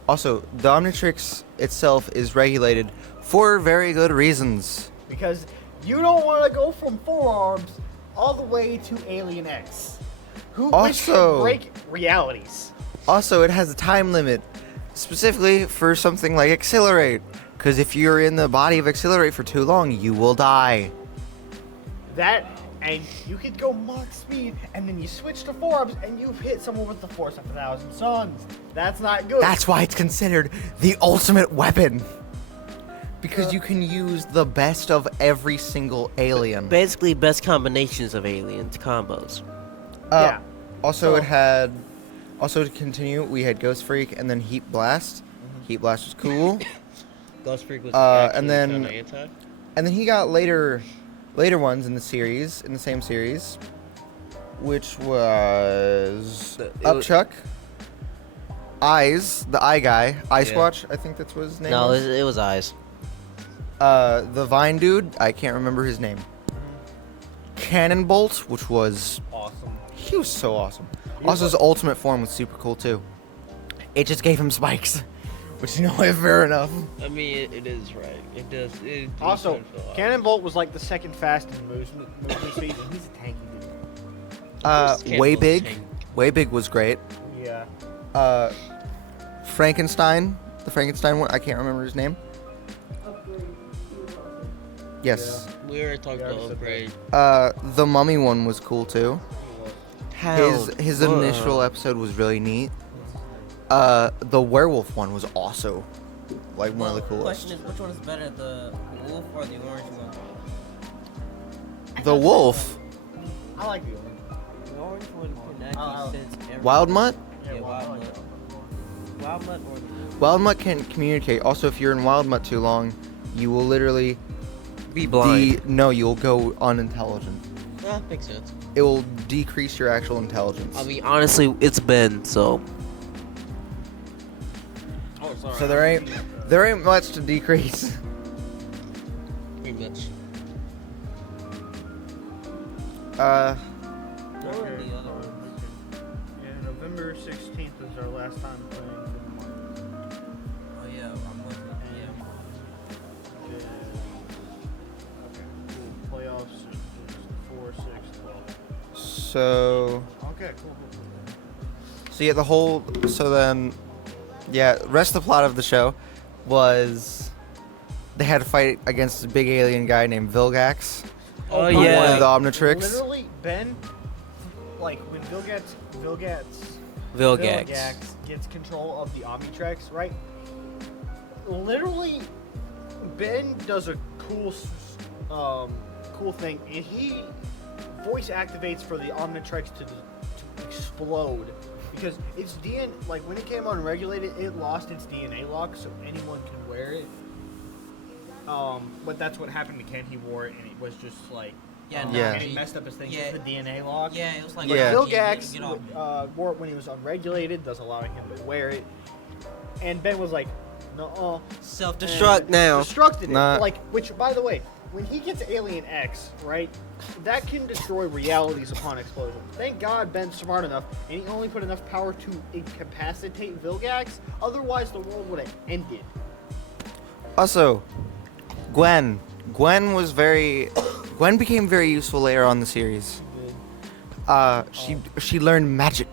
Also, the Omnitrix itself is regulated for very good reasons. Because you don't want to go from forearms all the way to Alien X, which Also- can break realities. Also, it has a time limit, specifically for something like Accelerate. Because if you're in the body of Accelerate for too long, you will die. That, and you could go Mach speed, and then you switch to forearms, and you've hit someone with the force of 1,000 suns. That's not good. That's why it's considered the ultimate weapon. Because you can use the best of every single alien. Basically, best combinations of aliens combos. Yeah. Also, So- it had. Also, to continue, we had Ghost Freak and then Heat Blast. Heat Blast was cool. Ghost Freak was and then- And then he got later ones in the series, in the same series, which was Upchuck, Eyes, the Eye Guy, Eye Yeah. Squatch, I think that's what his name No, was. it was eyes. The Vine Dude, I can't remember his name. Cannonbolt, which was Awesome. he was so awesome. Also, his ultimate form was super cool too. It just gave him spikes, which you know, fair enough. I mean, it is right. It does. It Also, Cannonbolt was like the second fastest movement speed, and he's a tanky dude. Way Big was great. Yeah. Frankenstein, the Frankenstein one, I can't remember his name. Yes. We already talked Yeah, I about said upgrade. The Mummy one was cool too. His initial Whoa. episode was really neat. The werewolf one was also like one of the coolest. Question is, which one is better, the wolf or the orange one? The wolf, I like the orange. The orange one can actually sense everything. Wild Mutt. Yeah, Wild Mutt. Wild Mutt or Wild Mutt can communicate. Also, if you're in Wild Mutt too long, you will literally Be blind. you'll go unintelligent. Makes sense. It will decrease your actual intelligence. I mean, honestly, it's Ben, so. Oh, sorry. So there ain't much to decrease. Pretty much. what were the other ones? Yeah, November 16th is our last time playing. Oh yeah, I'm looking. Yeah. Okay. Cool. Playoffs is 4, 6, 12. So Okay, cool. yeah, rest of the plot of the show was they had to fight against this big alien guy named Vilgax. Oh, One of yeah. the Omnitrix. Literally, Ben, like when Vilgax Vilgax. gets control of the Omnitrix, right? Literally, Ben does a cool thing, and he voice activates for the Omnitrix to explode because its DNA, like when it came unregulated, it lost its DNA lock, so anyone can wear it. But that's what happened to Ken. He wore it, and it was just like. And it messed up his thing. Yeah. The DNA lock. Yeah, it was like. But Yeah. Vilgax wore it when he was unregulated, thus allowing him to wear it. And Ben was like, "No, Self-destruct now. Destructed it. Nah. Like, which, by the way, when he gets Alien X, right, that can destroy realities upon explosion. Thank God Ben's smart enough, and he only put enough power to incapacitate Vilgax. Otherwise, the world would have ended. Also, Gwen became very useful later on in the series. She learned magic.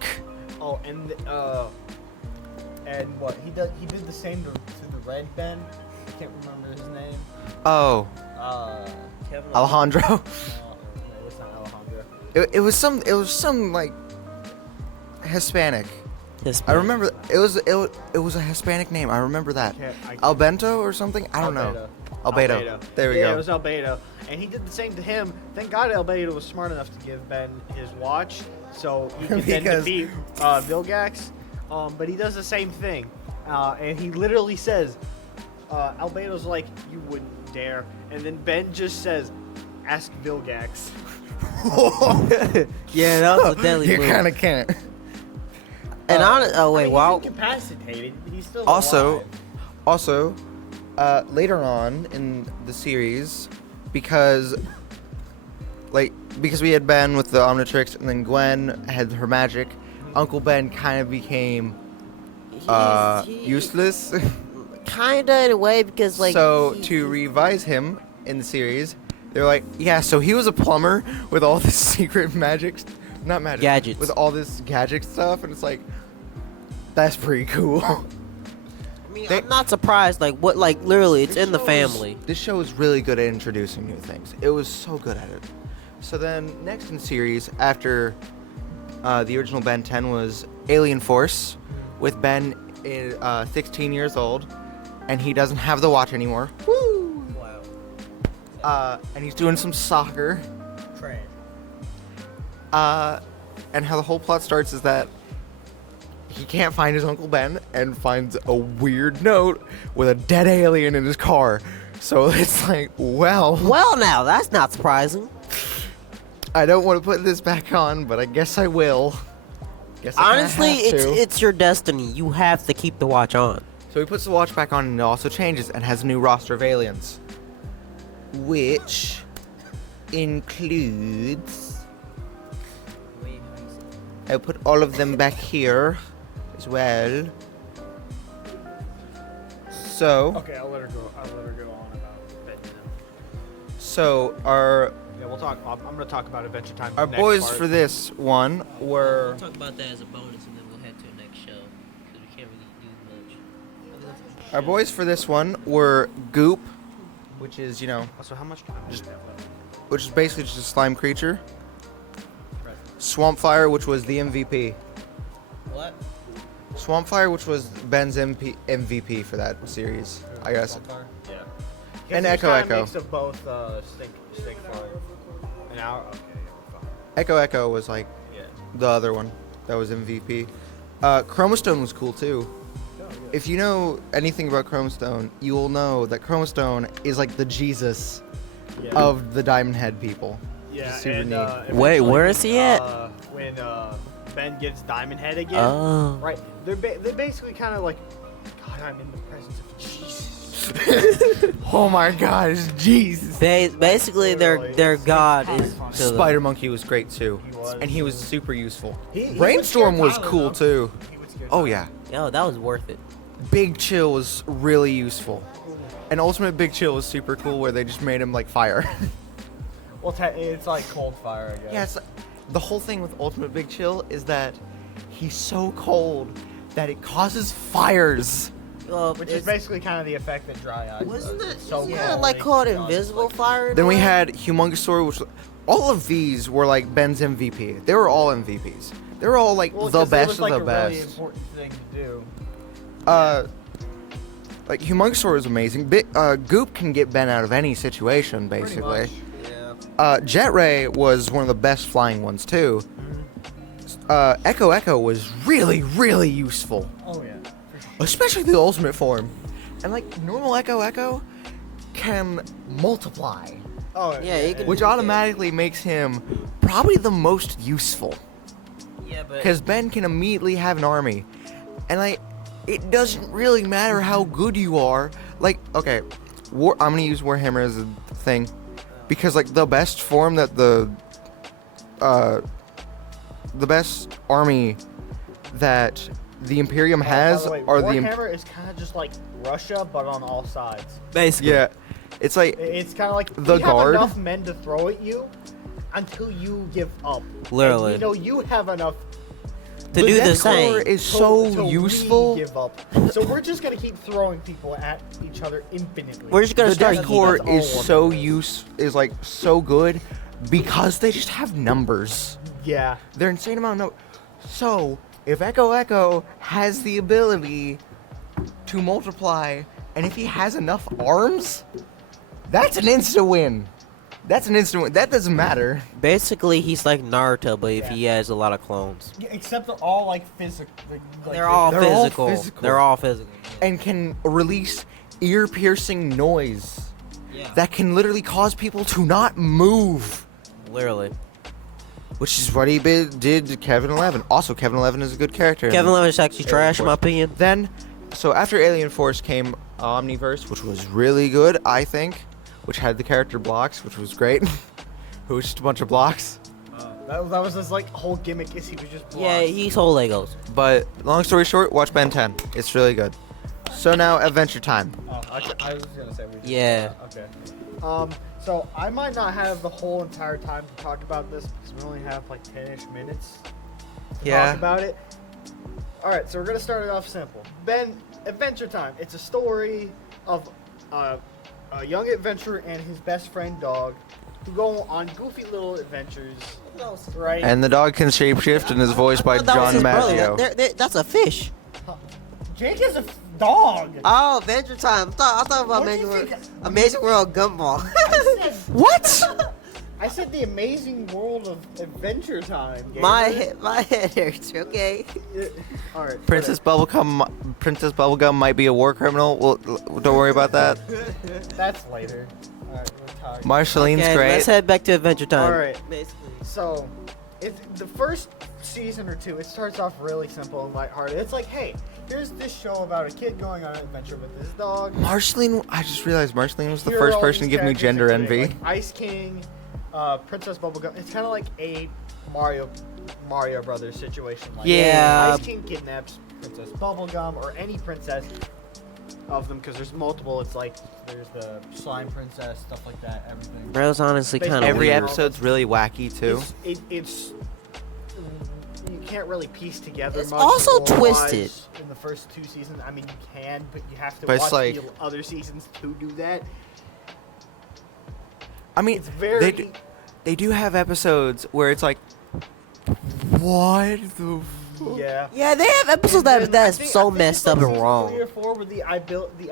Oh, and what he did the same to the Red Ben. I can't remember his name. Oh, Kevin Alejandro. No, it's not Alejandro. It was some like Hispanic. I remember it was a Hispanic name. I remember that. I can't- Albento or something. I don't know. Albedo. There we Yeah, go. it was Albedo. And he did the same to him. Thank God Albedo was smart enough to give Ben his watch so he could then Because- defeat Vilgax. But he does the same thing. And he literally says, Albedo's like, you wouldn't dare. And then Ben just says, ask Vilgax. Yeah, that was a deadly You move. kind of can't. And He's wow. incapacitated, but he's still Also, alive. later on in the series, because we had Ben with the Omnitrix and then Gwen had her magic, Uncle Ben kind of became useless. Kinda in a way because like. So he- to revise him in the series, they're like, yeah, so he was a plumber with all this secret magic, not magic, Gadgets. with all this gadget stuff, and it's like, that's pretty cool. I mean, I'm not surprised. Like what? Like literally, it's in the family. This show is really good at introducing new things. It was so good at it. So then, next in the series, after the original Ben 10 was Alien Force, with Ben 16 years old, and he doesn't have the watch anymore. Woo! Wow. And he's doing some soccer. Trash. And how the whole plot starts is that he can't find his Uncle Ben and finds a weird note with a dead alien in his car. So it's like, well, Well, now that's not surprising. I don't want to put this back on, but I guess I will. Guess I Honestly, have to. it's your destiny. You have to keep the watch on. So he puts the watch back on and it also changes and has a new roster of aliens. Which includes... I'll put all of them back here as well. So, Okay, I'll let her go on about Ben. so our Yeah, we'll talk. I'm going to talk about Adventure Time. our next boys part. for this one were We'll talk about that as a bonus, and then we'll head to the next show because we can't really do much. our boys for this one were Goop, which is So how much time Just- do we have left? which is basically just a slime creature. Swampfire, which was the MVP. What? Swampfire, which was Ben's MVP for that series, I guess. Yeah. And It's Echo kinda Echo. Mix of both stink fire. An hour. Okay, yeah, fine. Echo Echo was like Yeah. the other one that was MVP. Chromastone was cool too. If you know anything about Chromastone, you will know that Chromastone is like the Jesus Yeah. of the Diamond Head people. Yeah, super and, neat. Wait, eventually, where is he at? When Ben gets Diamond Head again, Oh. right? They're basically kind of like, God, I'm in the presence of Jesus. Oh my gosh, Jesus! Basically, their god is to them. Spider Monkey was great too, He was. and he was super useful. He Brainstorm would was scare Tyler, cool though. too. He would scare Oh Tyler. yeah, Yo, that was worth it. Big Chill was really useful, and Ultimate Big Chill was super cool, where they just made him like fire. Well, it's like cold fire, I guess. Yeah, it's, the whole thing with Ultimate Big Chill is that he's so cold that it causes fires. Which is basically kind of the effect that dry ice Wasn't does. it It's so yeah, cold, like it called causes, invisible like, fire? in Then a we way? had Humongousaur, which all of these were like Ben's MVP. They were all MVPs. They were all like Well, the 'cause it best was, of like, the a best. really important thing to do. Like Humongousaur is amazing. Goop can get Ben out of any situation, basically. Pretty much. Jet Ray was one of the best flying ones too. Echo was really, really useful. Oh yeah. Especially the ultimate form. And like normal Echo can multiply. Oh Yeah, you can- Which automatically makes him probably the most useful. Yeah, but Because Ben can immediately have an army. And like, it doesn't really matter how good you are. Like, okay, I'm gonna use Warhammer as a thing. Because like the best form that the best army that the Imperium has by the way, are the Warhammer is kind of just like Russia, but on all sides. Basically. yeah. It's like It's kind of like The we guard? have enough men to throw at you until you give up. Literally. And, you have enough To do the Death same. Corps is till so we useful. give up. So we're just gonna keep throwing people at each other infinitely. We're just gonna The start Death yeeting. Corps That's all is Warhammer like so good because they just have numbers. Yeah. They're insane amount of numbers. So if Echo has the ability to multiply, and if he has enough arms, that's an instant win. That's an instant win. That doesn't matter. Basically, he's like Naruto, but if Yeah. he has a lot of clones. Yeah, except they're all like physical. They're all They're all physical. physical. They're all physical. And can release ear-piercing noise Yeah. that can literally cause people to not move. Literally. Which is what he did to Kevin 11. Also, Kevin 11 is a good character. Kevin Love is actually Alien trash, in my Force. opinion. Then, so after Alien Force came Omniverse, which was really good, I think, which had the character blocks, which was great. Who was just a bunch of blocks. That was his like whole gimmick is he was just Yeah, blocks. he's whole Legos. But long story short, watch Ben 10. It's really good. So now Adventure Time. Oh, I was gonna say we just, Yeah. okay. So I might not have the whole entire time to talk about this because we only have like 10-ish minutes to Yeah. talk about it. Alright, so we're gonna start it off simple. Ben, Adventure Time. It's a story of a young adventurer and his best friend dog who go on goofy little adventures. Right? And the dog can shapeshift and is voiced by That was John his brother. Maggio. That's a fish. Jake is a dog. Oh, Adventure Time. I thought about What do you Amazing think? World, Amazing World Gumball. What? I said the amazing world of Adventure Time. my Gabriel. head hurts. Okay. All right. Princess Bubblegum might be a war criminal. Well, don't worry about that. That's later. All right, we're tired. Marshaline's Okay, great. let's head back to Adventure Time. All right. Basically. So, the first season or two, it starts off really simple and lighthearted. It's like, hey, here's this show about a kid going on an adventure with his dog. Marceline, I just realized Marceline was the Here are first all person to these give me characters gender into it, envy. like Ice King, Princess Bubblegum. It's kind of like a Mario Brothers situation. Like Yeah. Ice King kidnaps Princess Bubblegum or any princess of them because there's multiple. It's like there's the slime princess, stuff like that. Everything. Bro's honestly kind of Every weird. episode's really wacky too. It's you can't really piece together It's much. also lore-wise twisted. in the first two seasons. I mean, you can, but you have to But it's watch like- the other seasons to do that. I mean, It's very. they do have episodes where it's like, what the? Yeah. Yeah, they have episodes And then I that's think- so I think messed it's up like and season wrong. 3 or 4 where the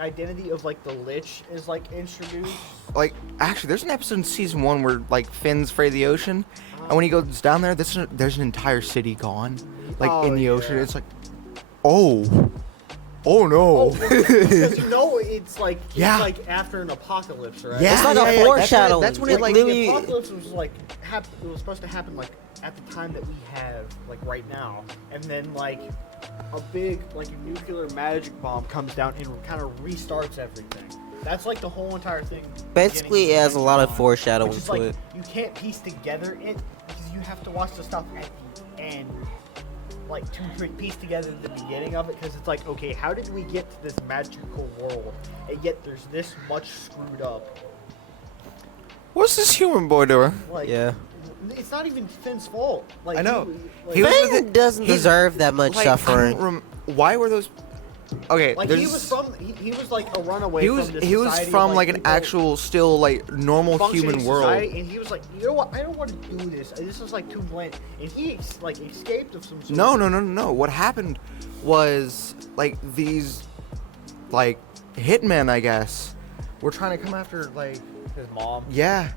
identity of like the Lich is like introduced. Like, actually, there's an episode in season 1 where like Finn's afraid of the ocean, and when he goes down there, there's an entire city gone, like Oh, in the ocean. yeah. It's like, oh no. Because you know it's like Yeah. it's like after an apocalypse, right? Yeah, It's like a yeah, yeah. foreshadowing. That's when it It like literally- The apocalypse was like it was supposed to happen like at the time that we have like right now, and then like a big like nuclear magic bomb comes down and kind of restarts everything. That's like the whole entire thing. Basically, it has a lot of Which foreshadowing is to like it. you can't piece together it because you have to watch the stuff at the end, like to piece together the beginning of it. Because it's like, okay, how did we get to this magical world, and yet there's this much screwed up? What's this human boy doing? Like, Yeah. it's not even Finn's fault. Like, I know. Like, He was with Finn it- doesn't he's- deserve that much Like, I suffering. don't why were those? Okay, like there's. he was from he was like a runaway. he was from the he was society of, from like an people actual still like normal functioning human world. society, and he was like, you know what? I don't want to do this. This is like too bland. And he like escaped of some sort. No. What happened was like these like hitmen, I guess, were trying to come after like His mom. yeah,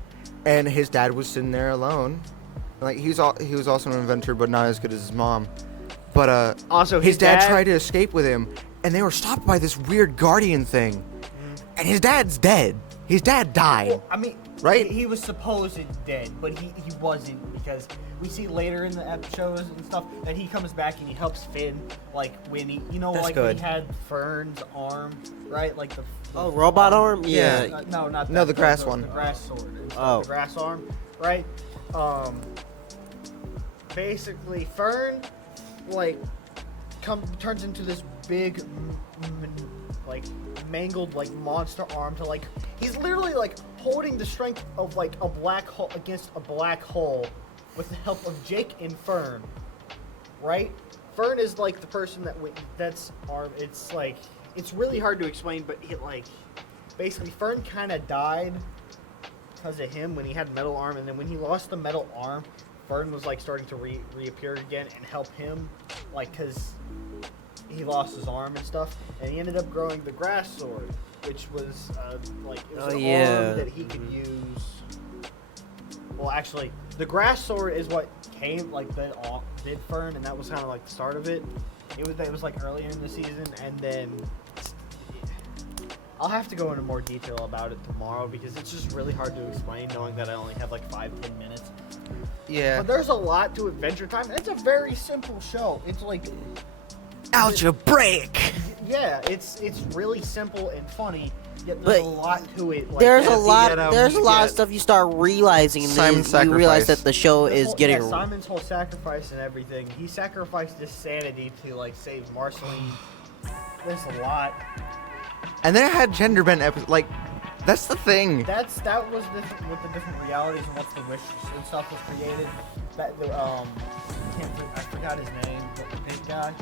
and his dad was sitting there alone, Like he was also an inventor, but not as good as his mom. But Also, his dad tried to escape with him, and they were stopped by this weird guardian thing. And his dad's dead. His dad died. Well, I mean, Right? He was supposed dead, but he wasn't, because we see later in the episodes and stuff that he comes back and he helps Finn, like when he, That's like good. when he had Fern's arm, right? Like the robot arm? Yeah. no, not No, that, the grass one. The grass sword. and stuff, Oh. the grass arm, right? Basically, Fern, like, turns into this big, like, mangled, like, monster arm to, like, he's literally, like, holding the strength of, like, a black hole against a black hole with the help of Jake and Fern, right? Fern is, like, the person that's arm. It's, like, it's really hard to explain, but it, like, basically, Fern kind of died because of him when he had metal arm, and then when he lost the metal arm, Fern was like starting to reappear again and help him, like, because he lost his arm and stuff, and he ended up growing the grass sword, which was like, it was an arm that he could use. Well, actually, the grass sword is what came, like, did Fern, and that was kind of like the start of it. It was like earlier in the season, and then I'll have to go into more detail about it tomorrow because it's just really hard to explain knowing that I only have like 5-10 minutes. Yeah. But there's a lot to Adventure Time. It's a very simple show. It's like, Algebraic. yeah, it's really simple and funny. Yet But there's a lot to it. Like, There's a at lot. the end, There's a lot of yeah. stuff you start realizing, and then Simon's you realize sacrifice. that the show this is whole- getting. yeah, Simon's whole sacrifice and everything. He sacrificed his sanity to like save Marceline. There's a lot. And then it had gender bent episodes. Like, that's the thing. That was different with the different realities and once the wish and stuff was created. That the I forgot his name, but the big guy.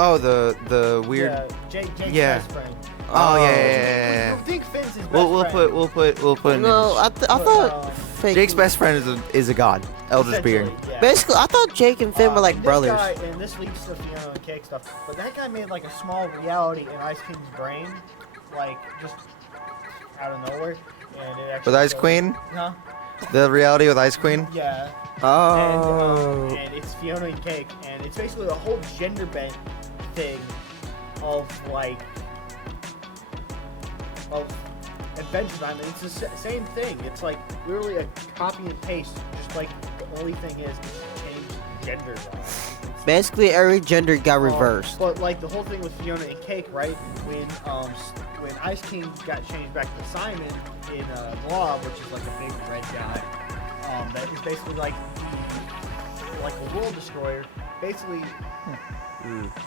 Oh, the weird. Yeah, Jake's Yeah. best friend. Oh yeah. I think Finn's his best We'll friend. put an No, image. I But, thought fake. Jake's best friend is a god. Eldritch being. essentially, yeah. Basically, I thought Jake and Finn were like And brothers. This guy, and this leads to Fiona and Cake stuff, but that guy made like a small reality in Ice King's brain, like just out of nowhere. And it actually With Ice goes- Queen? Huh? The reality with Ice Queen. Yeah. Oh. And it's Fiona and Cake, and it's basically a whole gender bent thing of like of Adventure Time, and it's the same thing. It's like literally a copy and paste. Just like the only thing is it's changed genders on it. Basically, every gender got reversed. But like the whole thing with Fiona and Cake, right? When Ice King got changed back to Simon in Blob, which is like a big red guy, that is basically like a world destroyer. Basically,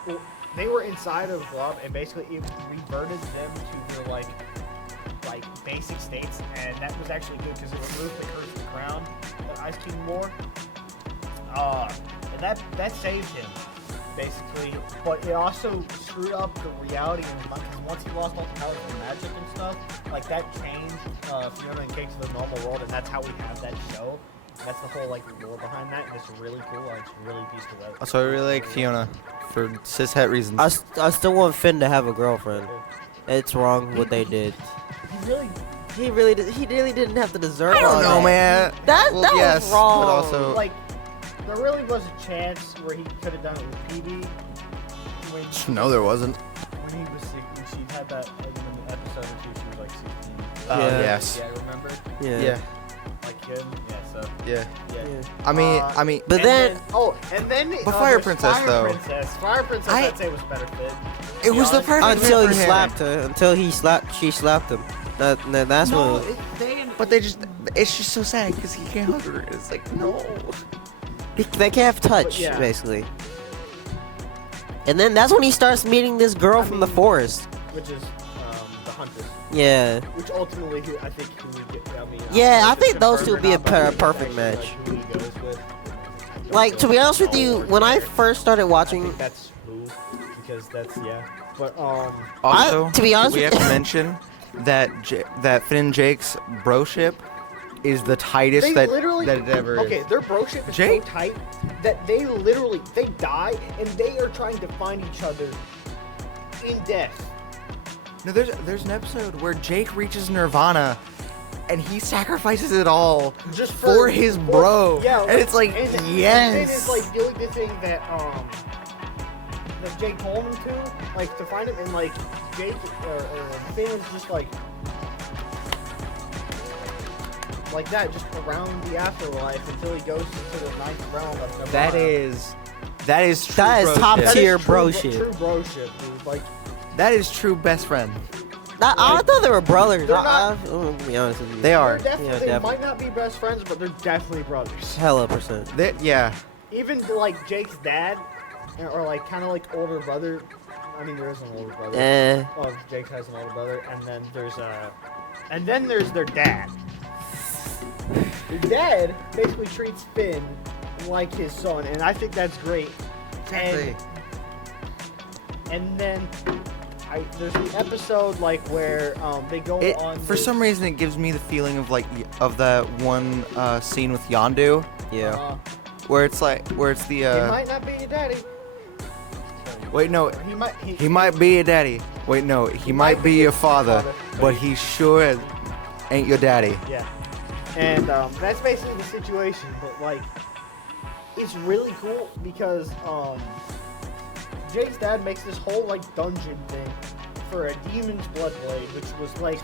well, they were inside of Blob, and basically it reverted them to their like basic states, and that was actually good because it removed the curse of the crown that Ice King wore. And that saved him, basically. But it also screwed up the reality because once he lost all the powers of magic and stuff, like that changed Fiona and Cake to the normal world, and that's how we have that show. And that's the whole like lore behind that, and it's really cool. And it's really pieced together. Also, I really like Fiona for cishet reasons. I still want Finn to have a girlfriend. It's wrong what they did. He really He really didn't have to deserve. I don't all know, that. man. That Well, was yes, wrong. but also like. There really was a chance where he could have done it with PB when no, there wasn't. when he was when she had that in the episode or two. She was like 16. Yeah. Yes. Yeah, remember? Yeah. Like him. Yeah. So. Yeah. Yeah. I mean, But And then, and then But Fire there's Princess, Fire though. Fire Princess, I- I'd say was better fit. it was the honest. perfect until fit he for him. slapped her, she slapped him. That's when. But it's just so sad because he can't hug her. It's like, no. They can't have touch, yeah. basically. And then that's when he starts meeting this girl from the forest. Which is the Huntress. Yeah. Which ultimately, I think who would get. I mean, Yeah, I don't know if think it's those two would be a confirmed or not, but I think perfect that's match. actually, like, who he goes with. Like, to be honest with you, when I first started I watching, think that's who, because that's But Also, to be honest we with have to you- mention that Finn and Jake's broship is the tightest they that literally it ever okay, is. their broship is Jake- so tight that they die and they are trying to find each other in death. No, there's an episode where Jake reaches Nirvana, and he sacrifices it all Just for his bro. Yeah, and it's like, and yes. Finn is like doing the thing that Jake told him to, like to find him, and like Jake or Finn is just like that, just around the afterlife until he goes into the ninth realm of Nirvana. That is true. That is bro top shit. That tier is bro true, shit. True bro shit, dude. Like, That is true best friend. I thought they were brothers. They're I'm gonna be honest with you. They are. they definitely. might not be best friends, but they're definitely brothers. Hella percent. Yeah. Even like Jake's dad, or like kind of like older brother. I mean, there is an older brother. Oh, Jake has an older brother, and then there's their dad. Their dad basically treats Finn like his son, and I think that's great. Exactly. And then there's the episode like where they go on. For some reason, it gives me the feeling of that one scene with Yondu. Yeah. Where it's the. He might not be your daddy. Wait, no. He He might be your daddy. Wait, no. He might be your father, but he sure ain't your daddy. Yeah. And that's basically the situation, but like, it's really cool because Jake's dad makes this whole like dungeon thing for a demon's blood blade, which was like,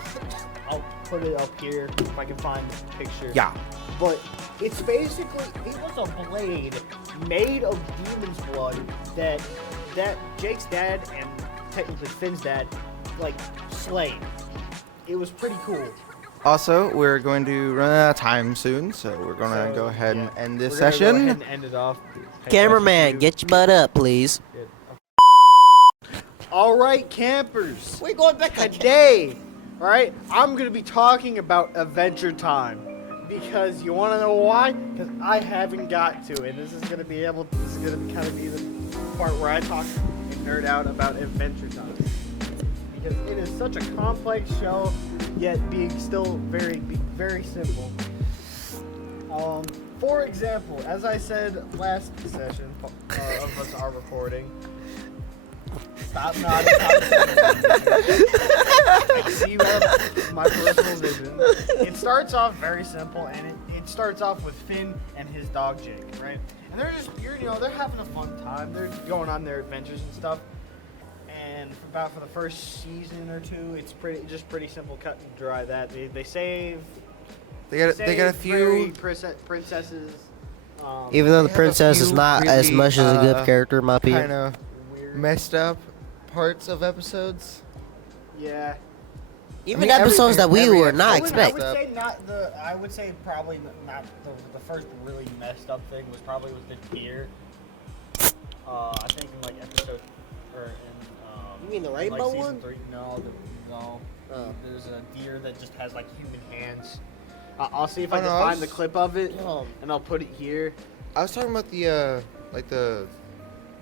I'll put it up here if I can find the picture. Yeah. But it's basically, it was a blade made of demon's blood that Jake's dad and technically Finn's dad like slayed. It was pretty cool. Also, we're going to run out of time soon, so we're going to go ahead and end this session. Go ahead and end it off. Cameraman, get your butt up, please. All right, campers. We're going back Today, all right, I'm going to be talking about Adventure Time. Because you want to know why? Because I haven't got to, and this is going to kind of be the part where I talk and nerd out about Adventure Time. Because it is such a complex show, yet being still very simple. For example, as I said last session of us our recording, stop nodding. I see you have my personal vision. It starts off very simple, and it starts off with Finn and his dog Jake, right? And they're just, they're having a fun time. They're going on their adventures and stuff. And for the first season or two, it's pretty simple, cut and dry. That they save. They got a few princesses. Even though the They have a princess is few not as really, much as a good character, in my opinion. kind of messed up parts of episodes. Yeah. Even episodes that we every were not episode- I expecting. would say probably not the first really messed up thing was probably with the deer. I think in like episode or in You mean the in, rainbow season one? 3. No. Oh. There's a deer that just has like human hands. I'll see if I Oh, can no, I find was- the clip of it, Oh. and I'll put it here. I was talking about the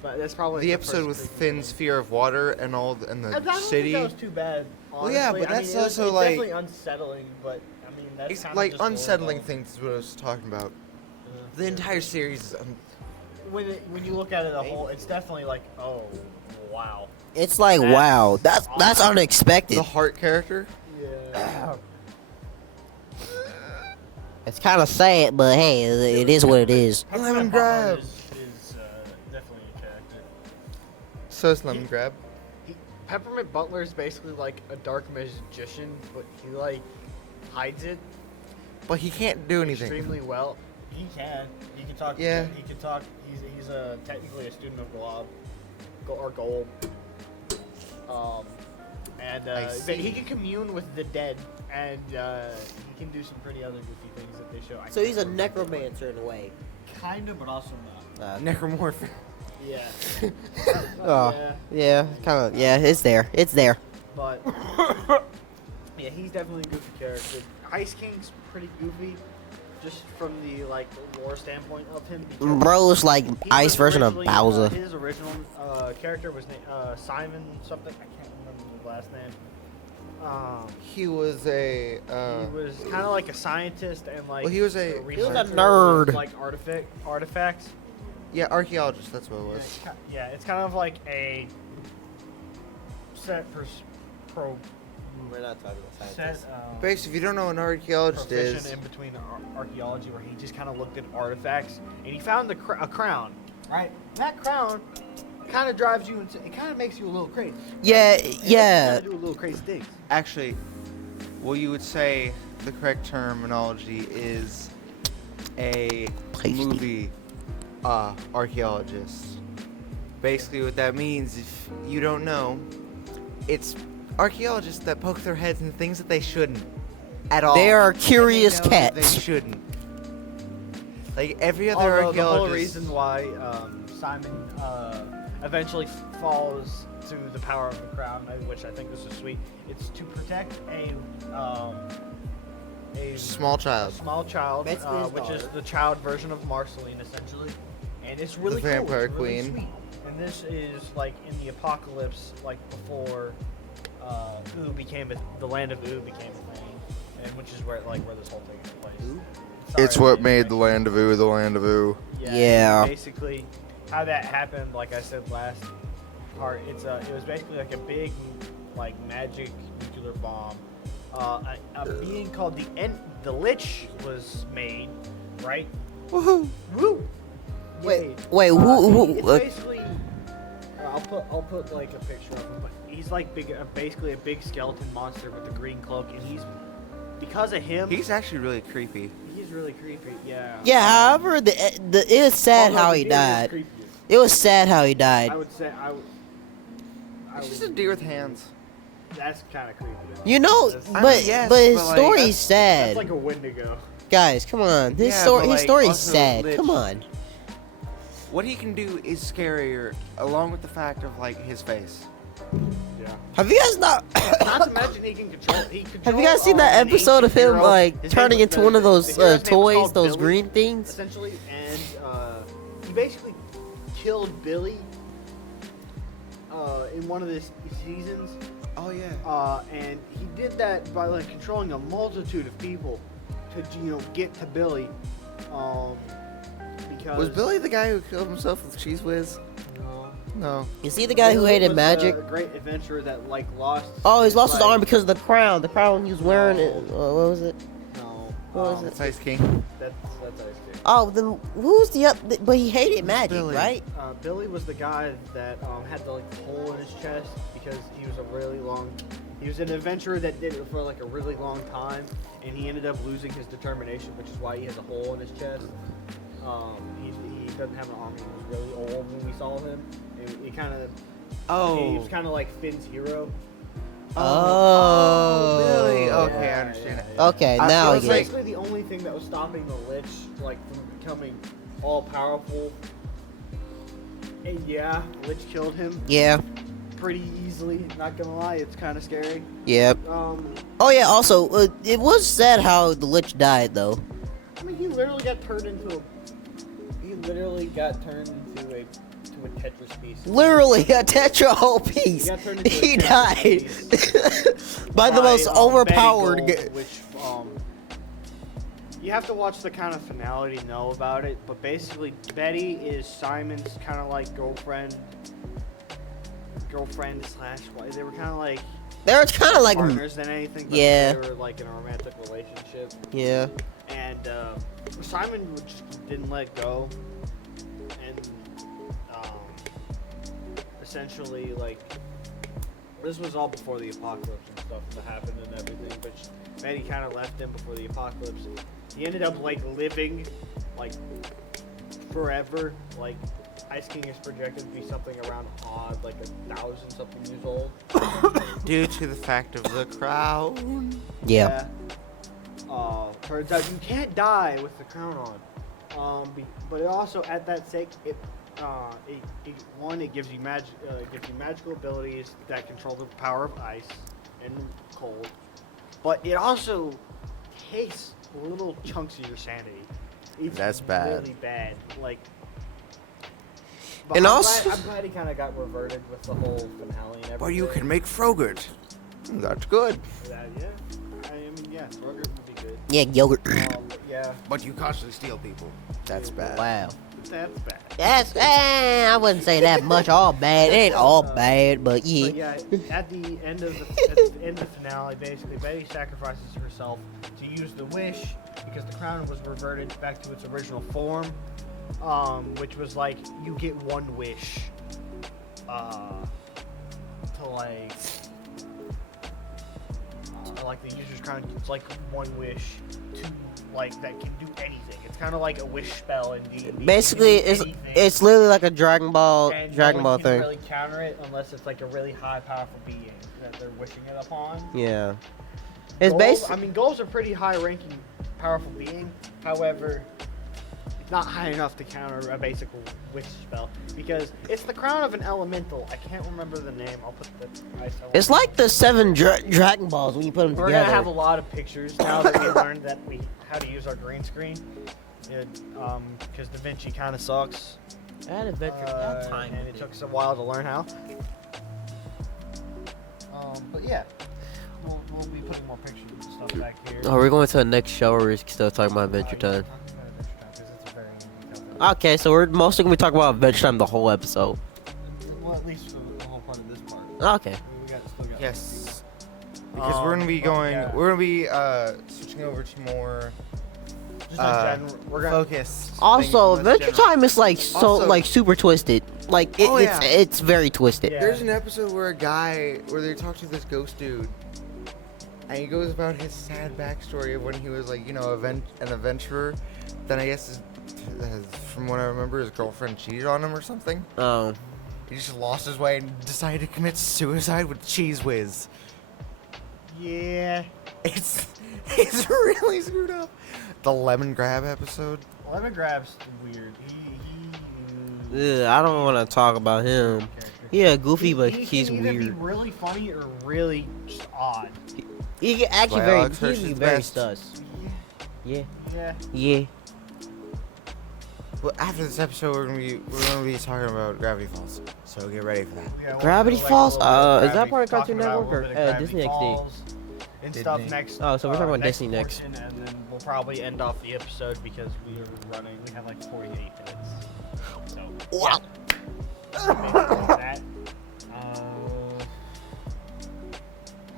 But that's probably the the episode with first big Finn's thing. fear of water and I the don't city. think that was too bad. Well, yeah, honestly. but I mean, that's it was- also, it's like- definitely unsettling. But I mean, that's It's kind of like just unsettling normal. things is what I was talking about. Yeah. The entire series is When you look at it a whole, it's definitely like, oh, wow. It's like, That's wow, that's awesome. unexpected. the heart character. Yeah. It's kind of sad, but hey, it is what it is. Lemon grab. Is definitely a character. So it's lemon grab. Peppermint Butler is basically like a dark magician, but he like hides it But he can't do anything. extremely well. He can. He can talk. Yeah. He can talk. He's technically a student of Glob, or Gold. And I but he see. can commune with the dead, and he can do some pretty other goofy things that they show. I So can't he's a remember. necromancer in a way. Kinda, but also not. Necromorph. Yeah. Oh, Yeah. yeah, kind of. Yeah, it's there. It's there. But yeah, he's definitely a goofy character. Ice King's pretty goofy, just from the like lore standpoint of him. because Bro's like he ice was version of originally, Bowser. His original character was Simon something. I can't remember his last name. He was a. He was kind of like a scientist and like. Well, he was a researcher nerd. with, like artifacts. Yeah, archaeologist. That's what it Yeah, was. it's kind of like a We're not talking about said, scientists. Basically, if you don't know what an archaeologist proficient is, in between archaeology, where he just kind of looked at artifacts and he found a crown. Right, that crown kind of drives you into. It kind of makes you a little crazy. Yeah, yeah. Do a little crazy things. actually, well, you would say the correct terminology is a Tasty. movie archaeologist. Basically, what that means, if you don't know, it's archaeologists that poke their heads in things that they shouldn't at all. They are And curious know that cats. They shouldn't. Like every other Although the archaeologist. whole reason why Simon eventually falls to the power of the crown, which I think this is sweet, it's to protect a Small child. small child, Basically his which is daughter. the child version of Marceline, essentially, and it's really The vampire cool. It's really queen. sweet. And this is like in the apocalypse, like before Ooh became the land of Ooh became a thing, and which is where this whole thing took place. It's Sorry, what I made didn't the land of Ooh the land of Ooh. Yeah. Basically, how that happened, like I said last part, it was basically like a big, like magic nuclear bomb. A being called the Lich was made, right? Woohoo! Woo! Wait, Yay. wait, who? It's basically. I'll put like a picture of him, but he's like basically a big skeleton monster with a green cloak, and because of him, He's actually really creepy. he's really creepy. Yeah. Yeah. However, it is sad Although how the he deer is died. creepier. It was sad how he died. I would say I would. It's just a deer with hands. That's kind of creepy. You know, That's- but yes, but his but, like, story's that's sad. like a Wendigo. Guys, come on. His Yeah, story, but, his like, story's also sad. Lich- Come on. What he can do is scarier, along with the fact of like his face. Yeah. Have you guys not? Not to mention he can control. Have you guys seen that an episode of ancient him hero. like His turning name- into one of the those hero's name is toys, called those Billy, green things? essentially, and he basically killed Billy in one of the seasons. Oh yeah. And he did that by like controlling a multitude of people to get to Billy. Because Was Billy the guy who killed himself with Cheese Whiz? No. No. You see the guy who Billy hated was magic? the great adventurer that like lost. Oh, he's lost his like- arm because of the crown. The crown he was wearing. What was it? No. What was it? That's Ice King. That's Ice King. Oh, then who's the up? But he hated magic, Billy. right? Billy was the guy that had the like hole in his chest because he was a really long. He was an adventurer that did it for like a really long time, and he ended up losing his determination, which is why he has a hole in his chest. He doesn't have an arm. He was really old when we saw him. He kind of. He was kind of like Finn's hero. Oh. Billy. Okay, I Yeah, understand it. yeah. Okay, I now I was It's get it. basically the only thing that was stopping the Lich, like, from becoming all powerful. And yeah, Lich killed him Yeah. pretty easily. Not gonna lie, it's kind of scary. Yep. Oh yeah. Also, it was sad how the Lich died, though. I mean, he literally got turned into a Tetris piece. Literally a tetra whole piece. He got turned into a He Tetris died piece by the most overpowered. Betty Gold, which you have to watch the kind of finale to know about it. But basically, Betty is Simon's kind of like girlfriend slash wife. They were kind of like They were kind of like, partners than anything. But Yeah. they were like in a romantic relationship. yeah. And Simon just didn't let go, and essentially, like, this was all before the apocalypse and stuff that happened and everything. But Betty kind of left him before the apocalypse. He ended up like living like forever. Like Ice King is projected to be something around odd, like 1,000-something years old. Due to the fact of the crown. Yeah. Turns out you can't die with the crown on. But it also, at that sake, it gives you magical abilities that control the power of ice and cold. But it also takes little chunks of your sanity. It's That's bad. Really bad. Like. But And I'm also- glad, I'm glad he kind of got reverted with the whole finale and everything. But you can make Frogurt. That's good. That, yeah. I mean, yeah, Roger would be good. Yeah, yogurt. Yeah. But you constantly steal people. That's bad. Wow. That's bad. That's I wouldn't say that much all bad. It ain't all bad, but yeah. But yeah, at the end of the finale, basically Betty sacrifices herself to use the wish because the crown was reverted back to its original form, which was like you get one wish, to like the user's crown. It's like one wish to like that can do anything. It's kind of like a wish spell in D&D. Basically, it's literally like a Dragon Ball and Dragon no Ball one can thing. really counter it unless it's like a really high, powerful being that they're wishing it upon. Yeah. It's Gold, basically. I mean, Gold's a pretty high-ranking, powerful being. However, it's not high enough to counter a basic wish spell because it's the crown of an elemental. I can't remember the name. I'll put the. It's like the 7 Dragon Balls when you put them We're together. gonna have a lot of pictures now that we learned that how to use our green screen. Because Da Vinci kind of sucks. That adventure, that time. And it took us a while to learn how. But yeah, we'll be putting more pictures and stuff back here. Oh, we're going to the next show, or we're still talking about Adventure Time? Okay, so we're mostly going to be talking about Adventure Time the whole episode. Well, at least for the whole part of this part. Okay. Still got Yes. Because we're gonna be going. yeah. We're gonna be switching over to more Just in general, we're gonna focused. Also, things, less Adventure general. Time is like so Also- like super twisted. Like Oh, yeah. it's very twisted. Yeah. There's an episode where they talk to this ghost dude, and he goes about his sad backstory of when he was like, an adventurer. Then I guess, from what I remember, his girlfriend cheated on him or something. Oh. He just lost his way and decided to commit suicide with Cheese Whiz. Yeah. It's really screwed up. The lemon grab episode. Lemon Grab's weird. I don't want to talk about him. Yeah, goofy, but he's can either be weird. really funny or really just odd. He can actually Why very Alex Hirsch he's is very best. sus. Yeah. Yeah. Yeah. Well, after this episode, we're gonna be talking about Gravity Falls. So get ready for that. Yeah, we'll Gravity do, like, a Falls? little bit of Is that Gravity- part of Cartoon talking about a Network or, little bit of Gravity Disney XD? Falls and stuff Disney. next. Oh, so we're talking about next Disney next. portion, and then we'll probably end off the episode because we are running. We have like 48 minutes. So Wow. basically that. How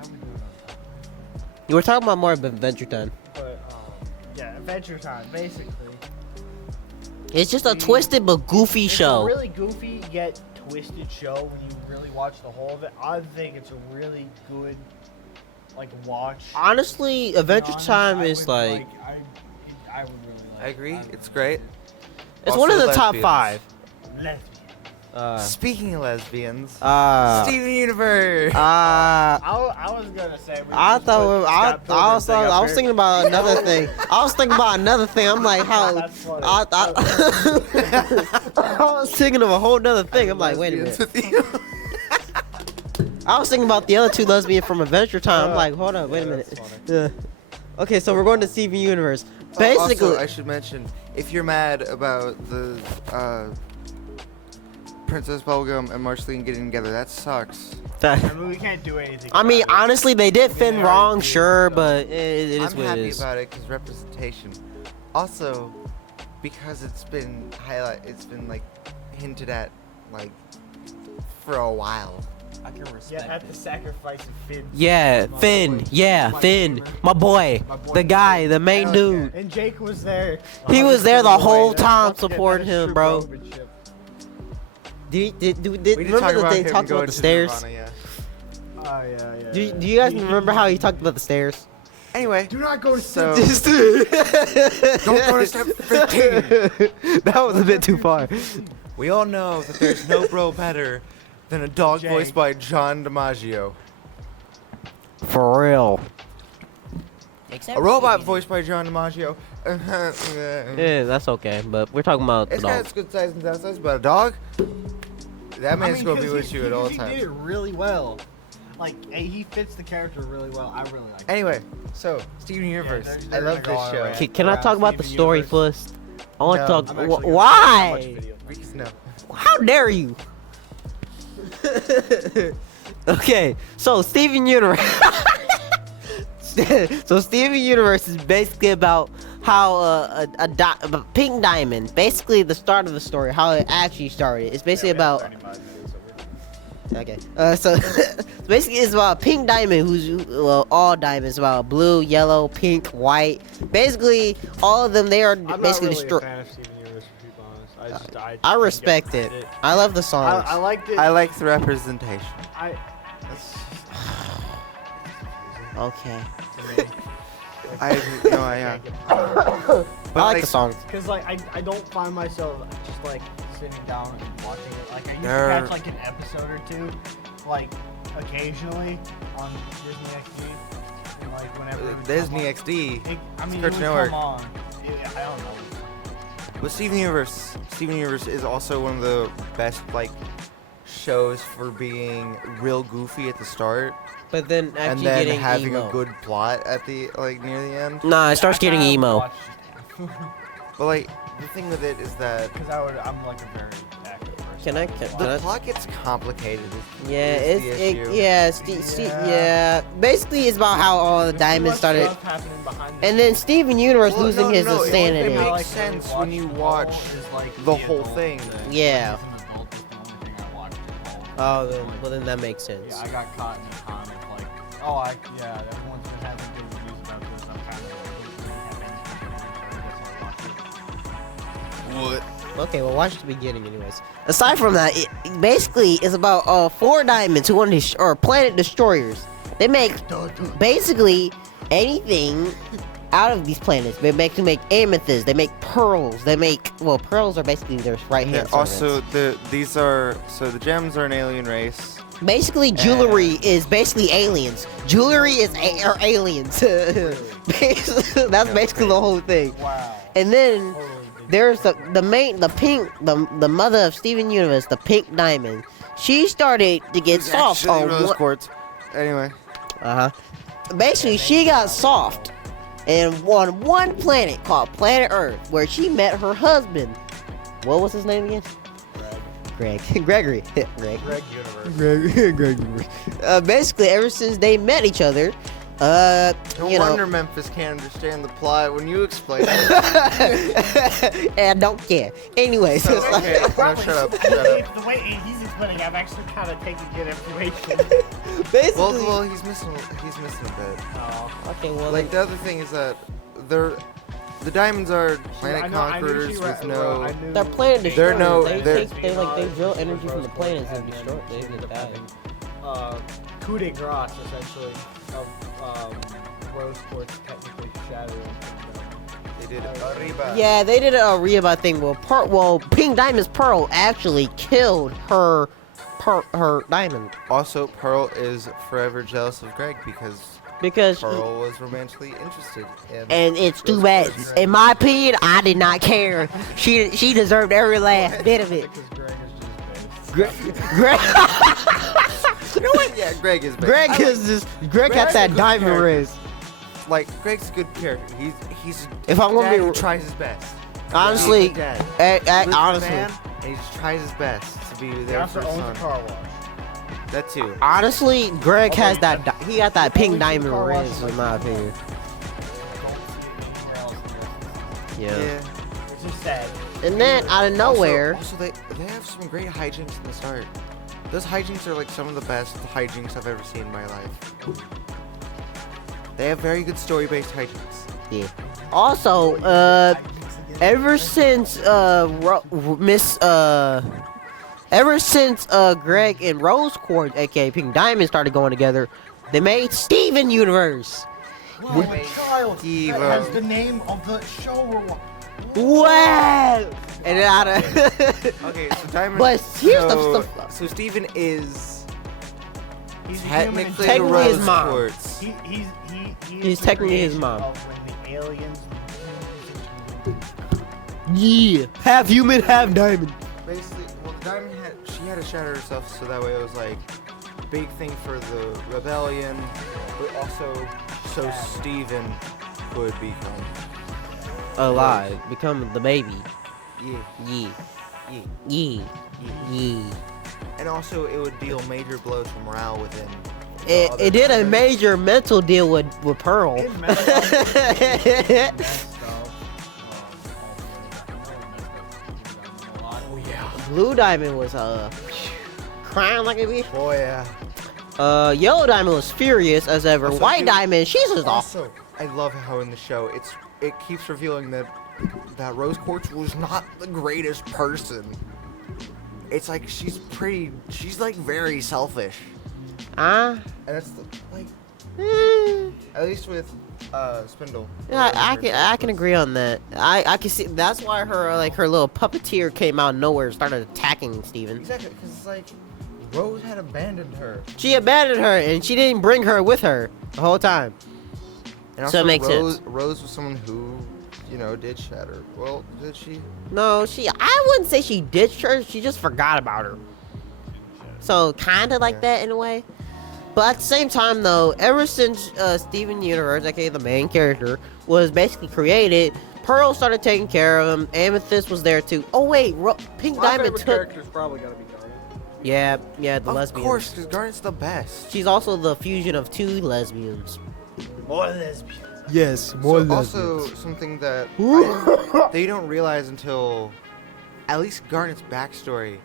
we doing on time? You were talking about more of Adventure Time. But yeah, Adventure Time basically. It's just a twisted but goofy It's show. a really goofy yet twisted show when you really watch the whole of it. I think it's a really good watch. Honestly, To be Adventure honest, Time I is would, like I would really like. I agree. It's great. it's one of Also the top lesbians. 5. Lesbian. Speaking of lesbians, Steven Universe. I was gonna say. I was thinking about another thing. I was thinking about another thing. I'm like, how? That's funny. I was thinking of a whole nother thing. I'm like, wait a minute. I was thinking about the other 2 lesbians from Adventure Time. I'm like, hold up, wait a minute. that's Yeah. Okay, so we're going to Steven Universe. Basically, Also, I should mention, if you're mad about the Princess Bubblegum and Marceline getting together, that sucks. I mean, we can't do anything. I mean, about it. honestly, they did Finn they wrong, already did, sure, so. but it is I'm what it happy is. about it because representation. Also, because it's been hinted at for a while. I can respect Yeah, at the sacrifice of Finn. Yeah, My Finn. boy. Yeah, My Finn. gamer. My boy. My boy The guy, Finn. the main Hell dude. yeah. And Jake was there. He was there the 100% whole away. time That's- supporting that is him, true bro. bromanship. Did We did remember talk that about they him talked going about the to stairs? Nirvana, yeah. Oh yeah. Do you guys remember how he talked about the stairs? Anyway, Do not go to so Don't don't go to step 15. That was a bit too far. We all know that there's no bro better than a dog Jake. voiced by John DiMaggio. For real. A robot voiced by John DiMaggio. Yeah, that's okay, but we're talking about the It's dog. got its good size and sound size, but a dog? That man's gonna be 'cause with you at all He times. did it really well. He fits the character really well. I really like. Anyway, so Steven Universe. they're I love gonna go this on a show. rant. Can I talk about the Steven story Universe. first? I want to No. talk. I'm actually gonna Why? watch video. Because no. How dare you? Okay, so Steven Universe. So Steven Universe is basically about how a pink diamond, basically the start of the story, how it actually started. It's basically about. Okay. So basically, it's about a pink diamond all diamonds, about blue, yellow, pink, white. Basically, all of them, they are basically destroyed. I respect it. I love the songs. I liked it. I like the representation. Okay. Yeah. I like the songs. Because like I don't find myself just like sitting down and watching it. Like I used to There- catch like an episode or two, like occasionally on Disney XD. And, like whenever it would Disney come XD. on, I mean, Cartoon it would Network. come on. I don't know. But Steven Universe is also one of the best like shows for being real goofy at the start, But then and actually then getting having emo. a good plot at the like near the end. Nah, it starts getting emo. But like the thing with it is that Because I'm like a very active person. Can I? the plot gets complicated. Yeah, is the issue. yeah. Basically, it's about how all the diamonds started, and then Steven Universe Well, losing his it insanity. makes sense when you watch the whole thing. Yeah. As an adult, is the only thing I watched. Well then that makes sense. Yeah, I got caught in the comment like, everyone's been having good reviews about this. I'm kind of like, What? Okay, well watch the beginning anyways. Aside from that, it basically is about 4 diamonds who want to or planet destroyers. They make basically anything out of these planets. They make amethyst. They make pearls. They make pearls are basically their right hand. Also, the gems are an alien race. Basically, jewelry is basically aliens. Jewelry is are aliens. That's basically the whole thing. wow. And then there's the mother of Steven Universe, the pink diamond. She started to get soft Actually, on rose one. quartz. Anyway, Basically, she got soft, and on one planet called Planet Earth, where she met her husband. What was his name again? Greg. Gregory. Greg. Greg Universe. Greg. Basically, ever since they met each other, no you know, wonder Memphis can't understand the plot when you explain it. and I don't care. Anyways, So, it's like- okay, no, shut up. The way he's explaining, I've actually kind of taken good information. basically. Well, he's missing a bit. Okay, well, Like the other thing is that the diamonds are planet conquerors with no. they're planet destroyers. They're no- They they're- they drill energy from the planets and destroy. They just die. Coup de grace, essentially, of rose quartz technically shattering. They did Arriba. Yeah, they did a Reba thing. Well, Pink Diamond's Pearl actually killed her diamond Also, Pearl is forever jealous of Greg because because. Pearl was romantically interested in. And it's too bad. In my opinion, I did not care. She deserved every last bit of it. Because Greg is just Greg, You know what? Yeah, Greg is. Greg I is just. Greg got Greg's a that good diamond character. race. like Greg's a good character. He's If I'm gonna dad be who tries his best. honestly, He's a dad. honestly, Man, and he just tries his best to be He there also for his owns a son. car wash. That too. honestly, Greg has that. He got that pink Only diamond car wash race, is in my opinion. Yeah. It's just sad. And then out of nowhere, Also, they have some great hijinks in the start. Those hijinks are like some of the best hijinks I've ever seen in my life. They have very good story-based hijinks. yeah. Also, ever since Greg and Rose Quartz, aka Pink Diamond, started going together, they made Steven Universe. Whoa, a child Steve, that has the name of the show we're watching. Wow! And then out of Okay, so Diamond. But here's the so, stuff. so Steven is He's a human technically Technically the his Rose mom. Quartz. He He's is the technically his creation mom. of when the aliens. yeah, half human, half diamond. Basically, well, she had to shatter herself, so that way it was like big thing for the rebellion, but also so Steven could become Alive, become the baby. yeah, Yeah, yeah, yeah, yeah. and also it would deal major blows to morale within. It did a major mental deal with Pearl. It messed up stuff. Blue Diamond was crying like a bitch. Oh yeah. Yellow Diamond was furious as ever. Also, White dude, Diamond, she's just off. Also, I love how in the show it keeps revealing that Rose Quartz was not the greatest person. It's like she's like very selfish. Ah. And that's at least with Spindle. Yeah, I can agree on that. I can see that's why her little puppeteer came out of nowhere and started attacking Steven. Exactly, because it's like Rose had abandoned her. She abandoned her and she didn't bring her with her the whole time. And So also it makes sense. Rose was someone who, did shatter. Well, did she? No, I wouldn't say she ditched her. She just forgot about her. So kind of like that in a way. But at the same time, though, ever since Steven Universe, aka the main character, was basically created, Pearl started taking care of him. Amethyst was there too. Oh wait, Pink Diamond took. character's probably gonna be Garnet. Yeah, the Of lesbian. course, because Garnet's the best. She's also the fusion of two lesbians. More lesbian. Yes, Also, something that they don't realize until at least Garnet's backstory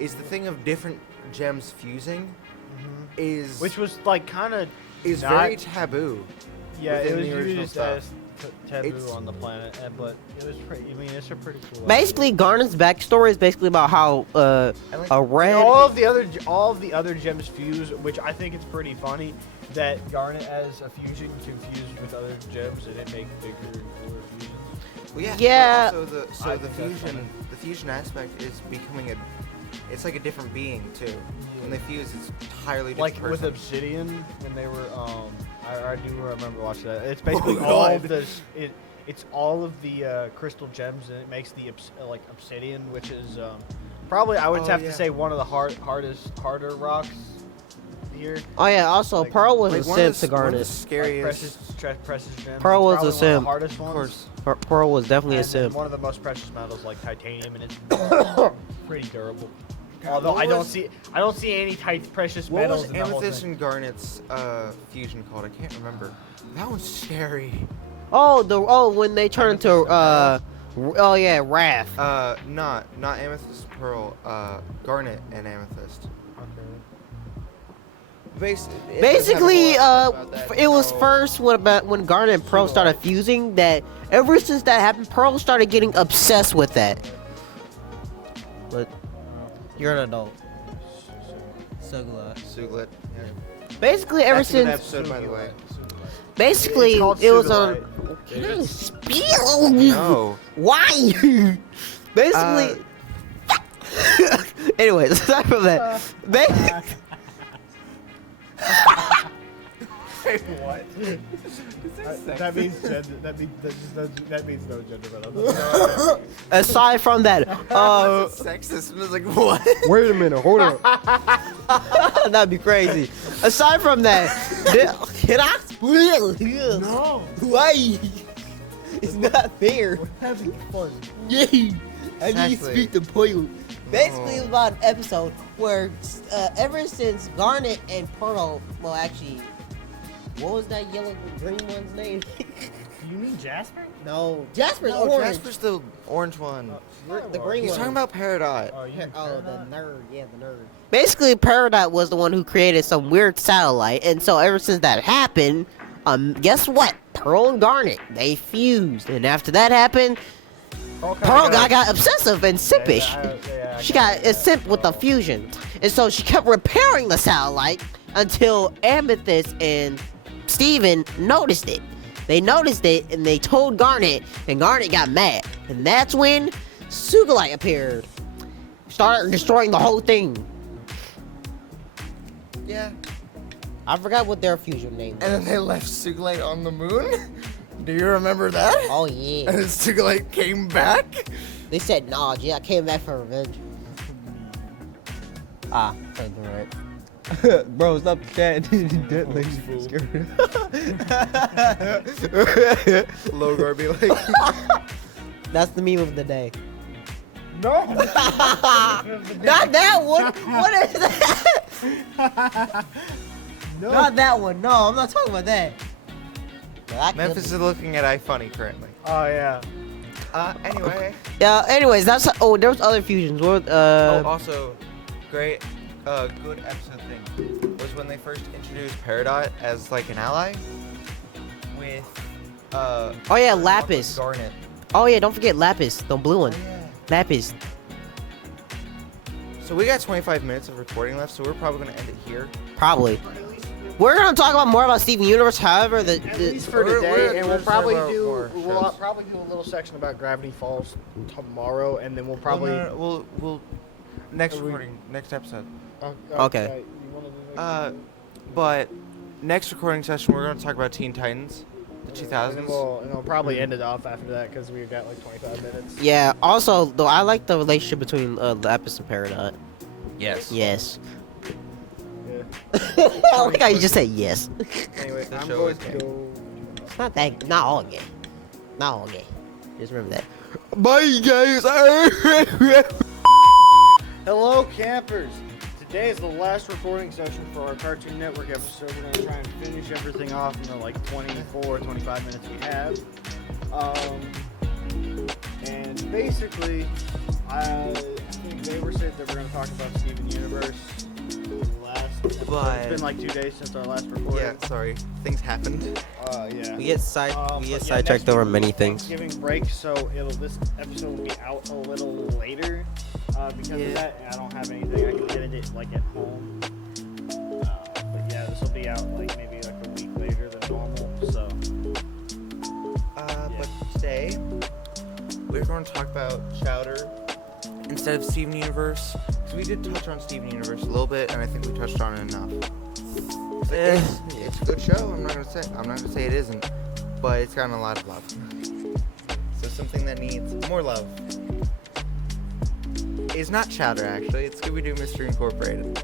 is the thing of different gems fusing is Which was like kind of very taboo. Yeah, it within was the original used stuff. as taboo It's- on the planet, but it was pretty. I mean, it's a pretty cool. Basically, Garnet's backstory is basically about how a red. all of the other gems fuse, which I think it's pretty funny that Garnet as a fusion can fuse with other gems and it makes bigger and cooler fusions. Well, Yeah. but also I the think that's funny. fusion aspect is becoming it's like a different being too. When they fuse, it's entirely different. Like with person. Obsidian when they were I do remember watching that. It's basically Oh, all God. of this. It's all of the crystal gems and it makes the obsidian, which is probably I would Oh, have yeah. to say one of the harder rocks here. Oh yeah, also Like- Pearl was Like, a one of simp the- to one of the Garnet. scariest. Precious gems. Pearl It's was a probably one of the simp. hardest Of ones. course. Pearl was definitely a And then simp. one of the most precious metals like titanium, and it's pretty durable. Although What I don't was- see any precious What metals was in the whole Amethyst thing. and Garnet's fusion called? I can't remember. That one's scary. When they turn into Wrath. Not Amethyst and Pearl. Garnet and Amethyst. Basically, it was first when Garnet and Pearl started fusing that ever since that happened, Pearl started getting obsessed with that. But you're an adult. So glad. Suglet. Yeah. Basically, ever That's a good since episode, by the way. basically It's called it was on. Sugilite. Can I spiel? No. Why? Basically. Anyways, aside from that, What? That means gender. That means no gender. But aside from that, Sexist. And I was like, what? wait a minute, hold up. That'd be crazy. Aside from that, can I spiel? no, Why? It's not fair. having fun. Yeah, I need to Exactly. speak the point. Basically, it was about an episode where ever since Garnet and Pearl, well, actually, what was that yellow green one's name? You mean Jasper? No, Jasper's No, orange. Jasper's the orange one. The green He's one. talking about Peridot. Oh, you mean Oh, the Peridot? nerd. Yeah, the nerd. Basically, Peridot was the one who created some weird satellite, and so ever since that happened, guess what? Pearl and Garnet, they fused, and after that happened, Pearl got obsessive and simpish. She got a simp with the fusion, and so she kept repairing the satellite until Amethyst and Steven noticed it. They noticed it, and they told Garnet, and Garnet got mad, and that's when Sugilite appeared. Started destroying the whole thing. Yeah. I forgot what their fusion name was. And then they left Sugilite on the moon? Do you remember that? Oh yeah. And then Sugilite came back? They said, nah, G, I came back for revenge. That's right. Bro, stop the chat. That lady's scared. Logar be like, That's the meme of the day. No. Not that one. What is that? No. Not that one. No, I'm not talking about that. But I could Memphis be. is looking at iFunny currently. Oh yeah. Anyway. Yeah. Anyways, that's there was other fusions. Also, great, good episode thing was when they first introduced Peridot as like an ally with. Oh yeah, Lapis. Garnet. Oh yeah, don't forget Lapis, the blue one. Yeah. Lapis. So we got 25 minutes of recording left, so we're probably gonna end it here. Probably. We're gonna talk about more about Steven Universe. However, At least for today, and we'll we're probably talking do about more we'll shows. probably do a little section about Gravity Falls tomorrow, and then we'll probably. We'll next recording, next episode. Okay. You wanna do next? But next recording session, we're gonna talk about Teen Titans, the 2000s. And we'll probably end it off after that because we've got like 25 minutes. Yeah. Also, though, I like the relationship between Lapis and Peridot. Yes. Yes. Yeah. I like how you just say yes. Anyway, The I'm show going is to gay. go. It's not that. Not all gay. Not all gay. Just remember that. Bye, guys. Hello, campers. Today is the last recording session for our Cartoon Network episode. We're going to try and finish everything off in the like 24, 25 minutes we have. And basically, I think they said that we're going to talk about Steven Universe. But- It's been like 2 days since our last recording. Yeah, sorry. Things happened. Yeah. We get sidetracked Next over week many will be things. Thanksgiving break, so this episode will be out a little later because of that. And I don't have anything. I can edit it like at home. But yeah, this will be out like maybe like a week later than normal. So But today, we're going to talk about Chowder instead of Steven Universe. Because we did touch on Steven Universe a little bit, and I think we touched on it enough. It's a good show. I'm not gonna say it isn't, but it's gotten a lot of love. So something that needs more love is not Chowder. Actually, it's Scooby-Doo Mystery Incorporated.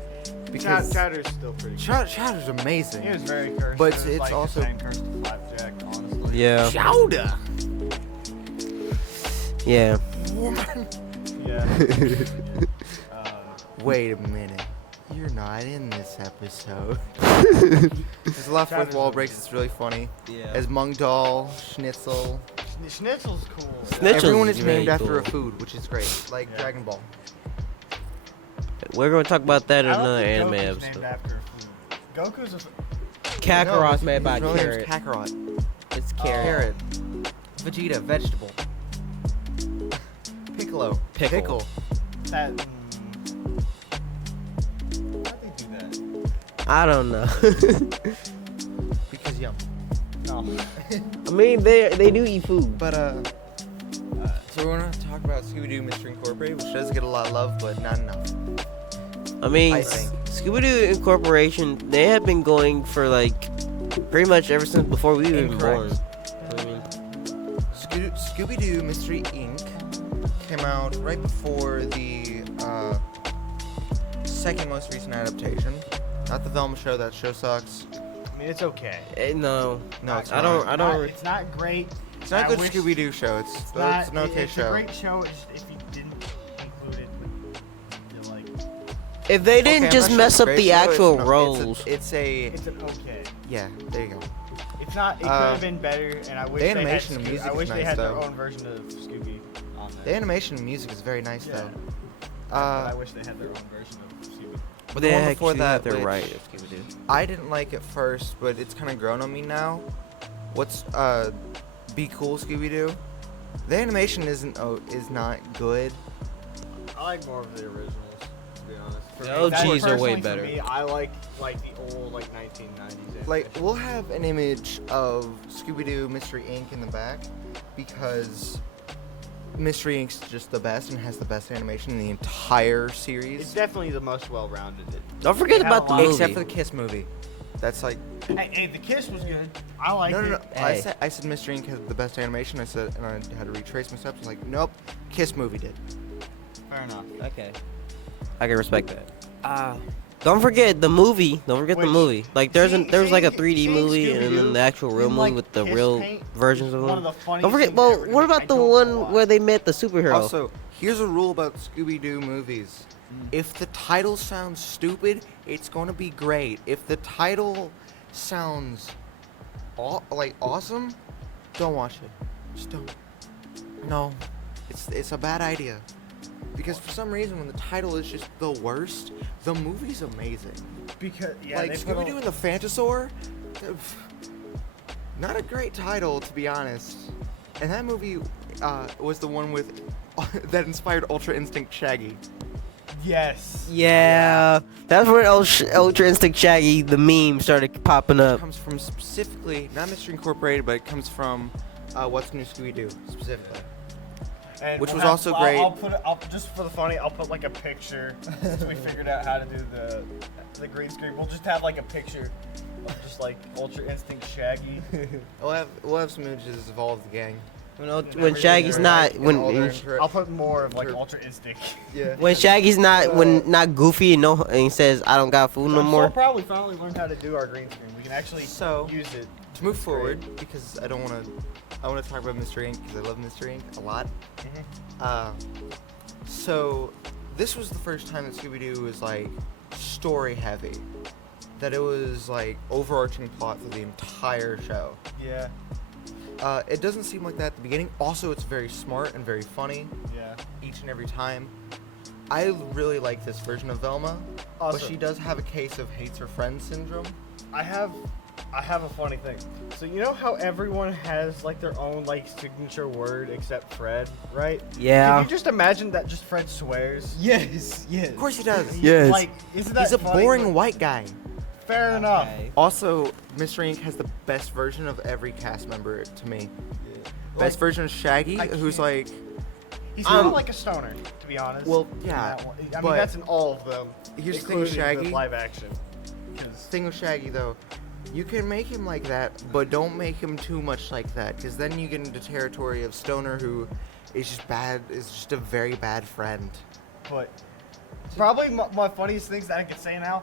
Because Chowder's still pretty. Chowder's amazing. He was very cursed. But It was it's like also- the same curse to Flapjack, honestly. Yeah. Chowder. Yeah. Yeah. Wait a minute. You're not in this episode. There's a lot of fourth Chowder's wall amazing. breaks. It's really funny. Yeah. As Mung Doll, Schnitzel. Schnitzel's cool. Schnitzel's Everyone is really named after a cool. food, which is great. Like Yeah. Dragon Ball. We're gonna talk about that in I don't another think anime Goku's episode. named after a food. Goku's a. Kakarot's made by his real name's carrot. Kakarot. It's Carrot. Vegeta, vegetable. Piccolo. Pickle. That. How'd they do that? I don't know. Because yum. No. I mean, they do eat food. But so we're gonna talk about Scooby-Doo Mystery Incorporated, which does get a lot of love, but not enough. I mean, I think. Scooby-Doo Incorporation, they have been going for like pretty much ever since before we were even born. Incorrect. I mean, Scooby-Doo Mystery Inc. came out right before the second most recent adaptation. Not the Velma show. That show sucks. I mean, it's okay. No. No, it's I not. don't. It's not great. It's not a I good wish- Scooby-Doo show. It's an okay it's show. a great show. It's just if you didn't include it, you're like, If they Okay, didn't I'm just not sure mess it's up great the show, actual it's roles. It's a it's an okay. yeah. There you go. It's not. It could have been better, and I wish the they had. animation and music I is wish they nice, had their though. own version of Scooby on there. The animation and music is very nice Yeah. though. But I wish they had their own version of Scooby. But the one before that, they're which right. If Scooby-Doo. I didn't like at first, but it's kind of grown on me now. What's Be Cool Scooby-Doo? The animation is not good. I like more of the originals, to be honest. For The me, that- OGs are way personally, better. For me, I like the old 1990s. Like, animation. we'll have an image of Scooby-Doo Mystery Inc. in the back because Mystery Inc.'s just the best and has the best animation in the entire It's series. definitely the most well-rounded. Don't forget They have about a the lot- movie. Except for the Kiss movie. That's like Hey, the Kiss was good. I liked no. it. Hey. I said Mystery Inc. has the best animation. I said, and I had to retrace my steps. I was like, nope, Kiss movie did. Fair enough. Okay. I can respect that. Don't forget the movie. Don't forget the Which- movie. Like there's like a seeing 3D movie and Scooby-Doo then the actual real in, movie like, with the Kiss real paint versions of one of them. the funniest Don't forget. things Well, ever. what I about the don't know one why. where they met the superhero? Also, here's a rule about Scooby-Doo movies. If the title sounds stupid, it's going to be great. If the title sounds awesome, don't watch it. Just don't. No, it's a bad idea. Because for some reason, when the title is just the worst, the movie's amazing. Because Like Scooby-Doo and the Phantosaur, not a great title to be honest. And that movie was the one with that inspired Ultra Instinct Shaggy. Yes. Yeah, that's where Ultra Instinct Shaggy, the meme, started popping It up. comes from specifically, not Mystery Incorporated, but it comes from What's New Scooby-Doo specifically. And Which we'll was have- also I'll- great. I'll put it. Just for the funny, I'll put like a picture. Since we figured out how to do the green screen, we'll just have like a picture of just like Ultra Instinct Shaggy. We'll have some images of all of the gang. When Shaggy's not I'll put more of like Ultra Instinct. Yeah. when Shaggy's not goofy and he says I don't got food no We'll more. probably finally learn how to do our green screen. We can actually use it. To move forward, because I want to talk about Mr. Ink because I love Mr. Ink a lot. So this was the first time that Scooby-Doo was like story heavy, that it was like overarching plot for the entire show. Yeah. It doesn't seem like that at the beginning. Also, it's very smart and very funny Yeah. each and every time. I really like this version of Velma, but Awesome. she does have a case of hates her friends syndrome. I have a funny thing. So you know how everyone has like their own like signature word except Fred, right? Yeah. Can you just imagine that just Fred swears? Yes. Of course he does. Yes. Like, isn't that He's a funny? boring white guy. Fair enough. Also, Mr. Ink has the best version of every cast member to me. Best version of Shaggy, I who's can't- like, He's kind of like a stoner, to be honest. well, in yeah, that one. I mean, but that's in all of them. here's the thing with including the Shaggy. live action. Thing with Shaggy though, you can make him like that, but don't make him too much like that, because then you get into territory of stoner who is just bad, is just a very bad friend. But probably my funniest things that I could say now.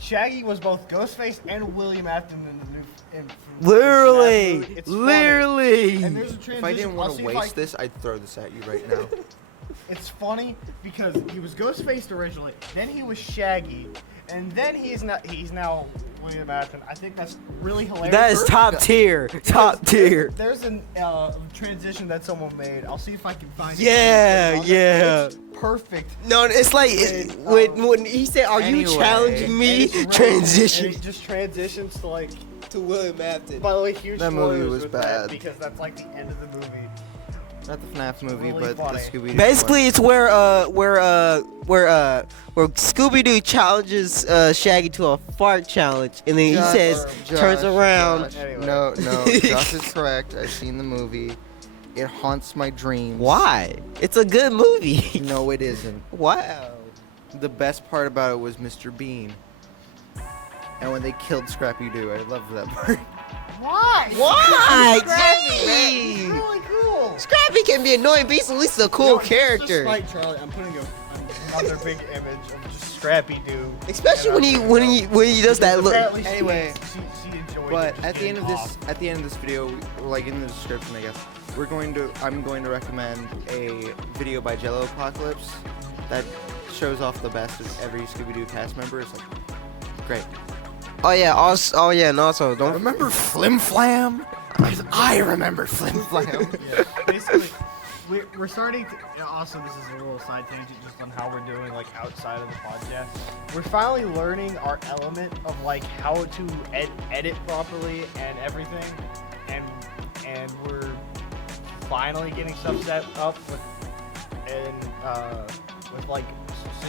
Shaggy was both Ghostface and William Afton in the new. Literally. It's funny. Literally. And there's a transition. If I didn't want I'll to see if I waste this, I'd throw this at you right now. It's funny because he was Ghostface originally, then he was Shaggy, and then he's now William Afton. I think that's really hilarious. That is top tier. Top tier. There's a transition that someone made. I'll see if I can find Yeah, it. yeah. It's perfect. No, it's like when he said, "Are you Anyway. challenging me?" And Transition it just transitions to like. to William Afton. By the way, huge That movie spoilers was with bad. that because that's like the end of the movie. Not the FNAF movie, really but funny. the Scooby-Doo Basically, one. it's where Scooby-Doo challenges Shaggy to a fart challenge, and then he Josh, says, turns Josh, around. Josh. Anyway. No, Josh is correct. I've seen the movie. It haunts my dreams. Why? It's a good movie. No, it isn't. Wow. The best part about it was Mr. Bean. And when they killed Scrappy Doo, I loved that part. Why? Why? Scrappy, man. Jeez. He's really cool. Scrappy can be annoying, but he's at least a cool character. Just Charlie, I'm putting another big image of just Scrappy Doo. Especially when he does that look. Apparently Anyway, she enjoyed But it just at the end getting of this, off. at the end of this video, like in the description, I guess, I'm going to recommend a video by Jello Apocalypse that shows off the best of every Scooby-Doo cast member. It's like great. And also don't Remember Flim Flam? I remember Flim Flam. Yeah, basically, we're starting to. Also, this is a little side tangent just on how we're doing like outside of the podcast. We're finally learning our element of like how to edit properly and everything, and we're finally getting stuff set up with like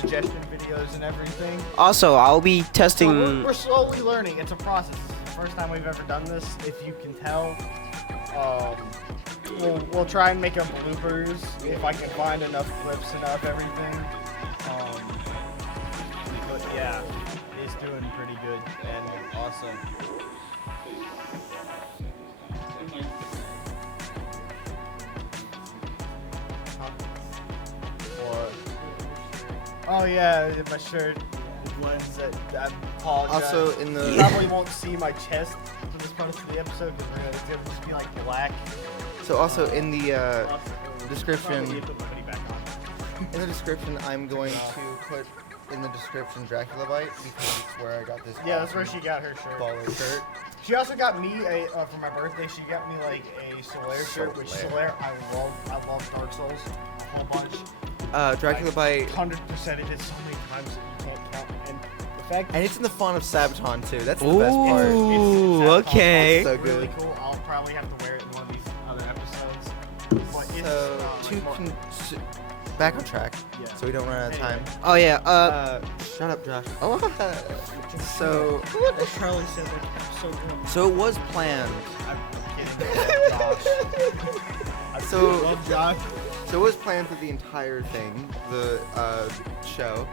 suggestion videos and everything. Also, I'll be So testing. we're slowly learning. It's a process. This is the first time we've ever done this. If you can tell, we'll try and make up bloopers if I can find enough clips and of everything. But yeah, it's doing pretty good and awesome. What? Oh yeah, my shirt blends that. I apologize. Also, in You the probably won't see my chest for this part of the episode because it's gonna just be like black. in the description, Probably put my hoodie back on. I'm going to put in the description Dracula Bite because it's where I got this. Yeah, that's where she got her shirt. baller shirt. She also got me for my birthday. She got me like a Solaire shirt, which Solaire I love Dark Souls a whole bunch. Dracula Bite. 100%ed it so many times that you can't count. And the fact And it's in the font of Sabaton too. That's the best part. Ooh, it's okay. So It's really good. cool. I'll probably have to wear it in one of these other episodes. But it's Back on track, Yeah. so we don't run out of time. Anyway. Oh yeah. Shut up, Josh. Oh. So, As Charlie said, like episode 1. so it was planned. I'm kidding. Josh. I So- love Josh. So it was planned for the entire thing, the show.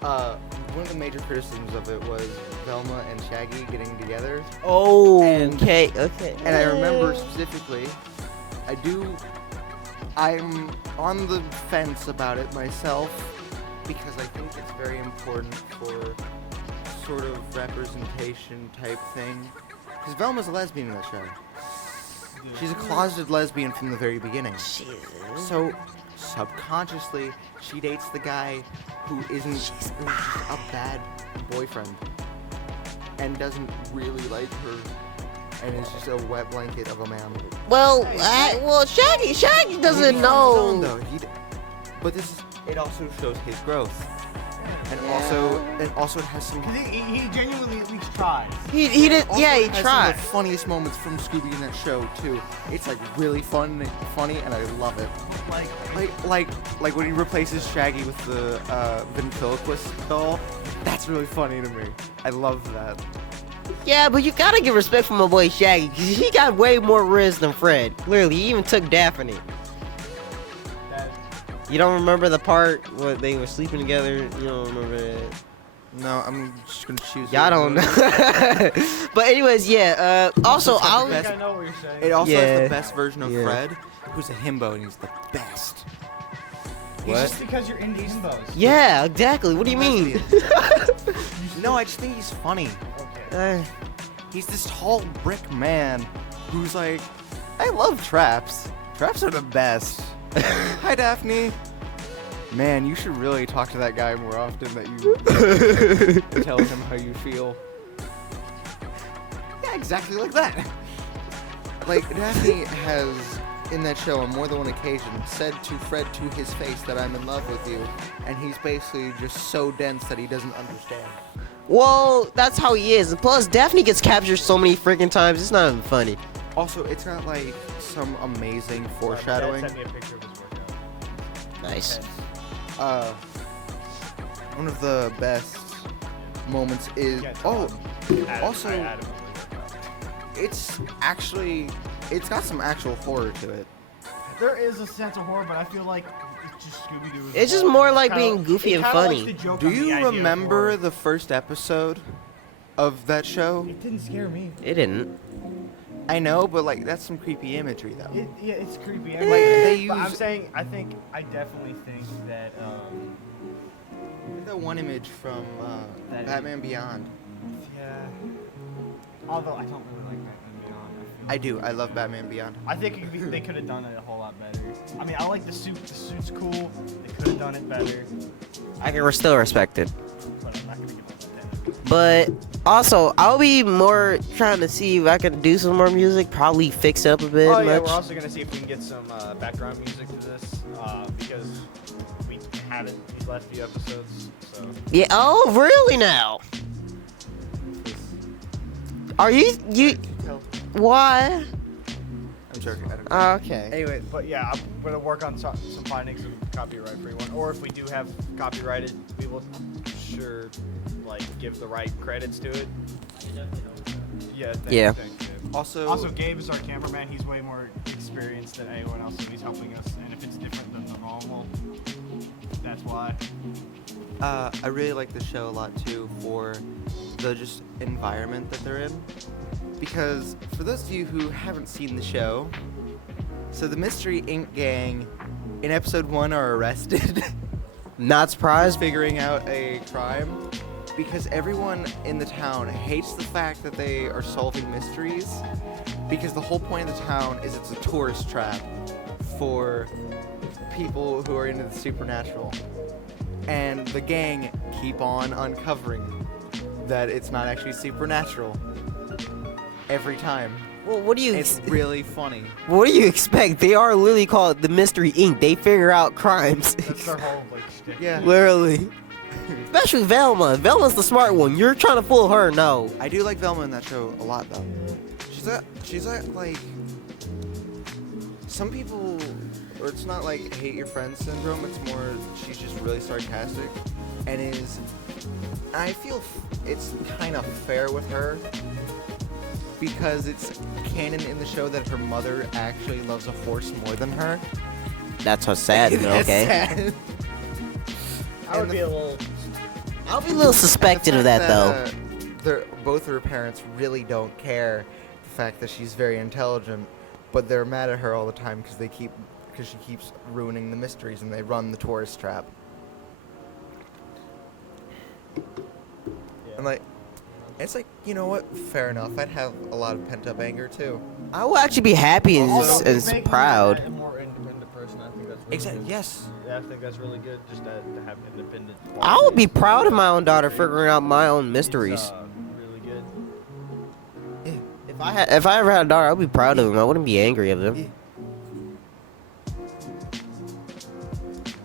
One of the major criticisms of it was Velma and Shaggy getting together. Oh. And- Okay. Okay. And I remember specifically, I'm on the fence about it myself because I think it's very important for sort of representation type thing. Because Velma's a lesbian in the show. She's a closeted lesbian from the very beginning. So subconsciously, she dates the guy who's just a bad boyfriend and doesn't really like her and is just a wet blanket of a man. Well, Shaggy doesn't know. But it also shows his growth. And also it has some. He genuinely at least tries. He did. Also, Yeah, he it has some tried. of the funniest moments from Scooby in that show too. It's like really funny, and I love it. Like when he replaces Shaggy with the ventriloquist doll. That's really funny to me. I love that. Yeah, but you gotta give respect for my boy Shaggy, cause he got way more riz than Fred. Clearly, he even took Daphne. You don't remember the part where they were sleeping together? You don't remember that? No, I'm just gonna choose. Y'all don't know. But anyways, yeah. Also, It's like I'll. the I best- think I know what you're saying. It also has Yeah. the best version of Yeah. Fred, who's a himbo, and he's the best. It's just because you're into himbos. Yeah, exactly. What do you mean? No, I just think he's funny. Okay. He's this tall brick man who's like, I love traps. Traps are the best. Hi, Daphne. Man, you should really talk to that guy more often that you tell him how you feel. Yeah, exactly like that. Like, Daphne has, in that show, on more than one occasion, said to Fred to his face that I'm in love with you, and he's basically just so dense that he doesn't understand. Well, that's how he is. And plus, Daphne gets captured so many freaking times. It's not even funny. Also, it's got like some amazing foreshadowing. Dad sent me a picture of his workout. Nice. One of the best moments is also it's got some actual horror to it. There is a sense of horror, but I feel like it's just Scooby-Doo. It's just more like being goofy and funny. Do you remember the first episode of that show? It didn't scare me. It didn't. I know, but like that's some creepy imagery though. Yeah, it's creepy. Like, they But I'm use- saying, I definitely think that, That one image from That- Batman Beyond. yeah. Although I don't really like Batman Beyond. I do. I love Batman Beyond. I think they could have done it a whole lot better. I mean, I like the suit. The suit's cool. They could have done it better. I can still respect it. But I'm not gonna give it that. But also, I'll be more trying to see if I can do some more music. Probably fix it up a bit. Oh yeah, much. we're also gonna see if we can get some background music to this because we haven't these last few episodes. So Yeah. Oh, really now? Are you? Why? I'm joking. I don't Okay. anyway, but yeah, I'm gonna work on some finding some copyright-free one, or if we do have copyrighted, we will sure like give the right credits to it. Yeah. Yeah. Thanks, Gabe. Also, Also, Gabe is our cameraman. He's way more experienced than anyone else, so he's helping us. And if it's different than the normal, that's why. I really like the show a lot too for the just environment that they're in. Because for those of you who haven't seen the show, so the Mystery Inc. gang in episode 1 are arrested Not surprised. figuring out a crime because everyone in the town hates the fact that they are solving mysteries because the whole point of the town is it's a tourist trap for people who are into the supernatural. and the gang keep on uncovering that it's not actually supernatural every time. Well, what do you? It's really funny. What do you expect? They are literally called the Mystery Inc. They figure out crimes. That's their whole like shtick. Yeah. Literally. Especially Velma. Velma's the smart one. You're trying to fool her. No. I do like Velma in that show a lot, though. She's like, some people, or it's not like hate your friend syndrome. It's more she's just really sarcastic, and I feel it's kind of fair with her because it's canon in the show that her mother actually loves a horse more than her. That's how sad. That's Okay. sad. I would be a little. I'll be a little suspected of that though. Both of her parents really don't care the fact that she's very intelligent, but they're mad at her all the time because she keeps ruining the mysteries and they run the tourist trap. Yeah. And like, it's like, you know what? Fair enough. I'd have a lot of pent up anger too. I will actually be happy and, Also, and making proud. you a more independent person, I think that's really Exactly. good. Yes. Yeah, I think that's really good, just to have independent. I would be qualities. proud of my own daughter figuring out my own mysteries. He's, really good. If I ever had a daughter, I'd be proud of him. I wouldn't be angry of him.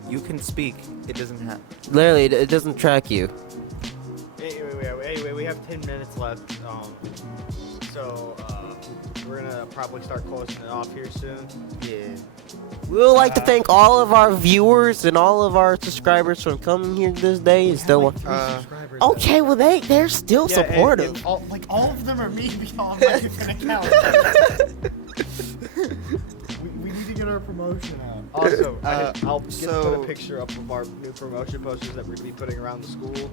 You can speak. It doesn't have. Literally, it doesn't track you. Anyway, we have 10 minutes left. So we're gonna probably start closing it off here soon. Yeah. We would like to thank all of our viewers and all of our subscribers for coming here this day and still. Okay, well they're still supportive. And all of them are me on my different account. we need to get our promotion out. Also, I'll put a picture up of our new promotion posters that we're gonna be putting around the school.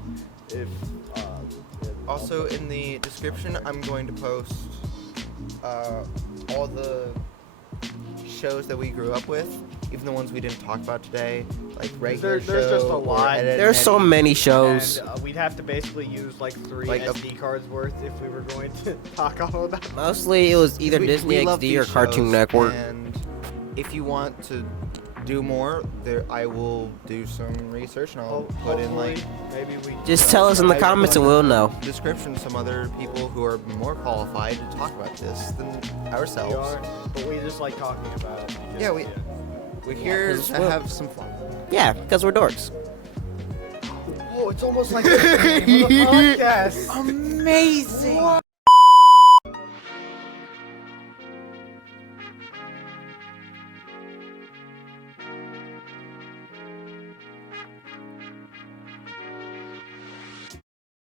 Also, in the description, I'm going to post all the shows that we grew up with, even the ones we didn't talk about today, like regular There's just a show, lot. or Ed, Ed, There's and so Eddie. many shows. And, we'd have to basically use like 3 Like a- SD cards worth if we were going to talk all about them. Mostly it was either Disney love XD or these Cartoon shows, Network. And if you want to do more, I will do some research and I'll put in like maybe we Just tell us in the comments and we'll know. description some other people who are more qualified to talk about this than we ourselves. are, but we just like talking about it. Because, Yeah, we're here 'cause to we'll- have some fun. Yeah, because we're dorks. Oh, it's almost like the podcast. Amazing.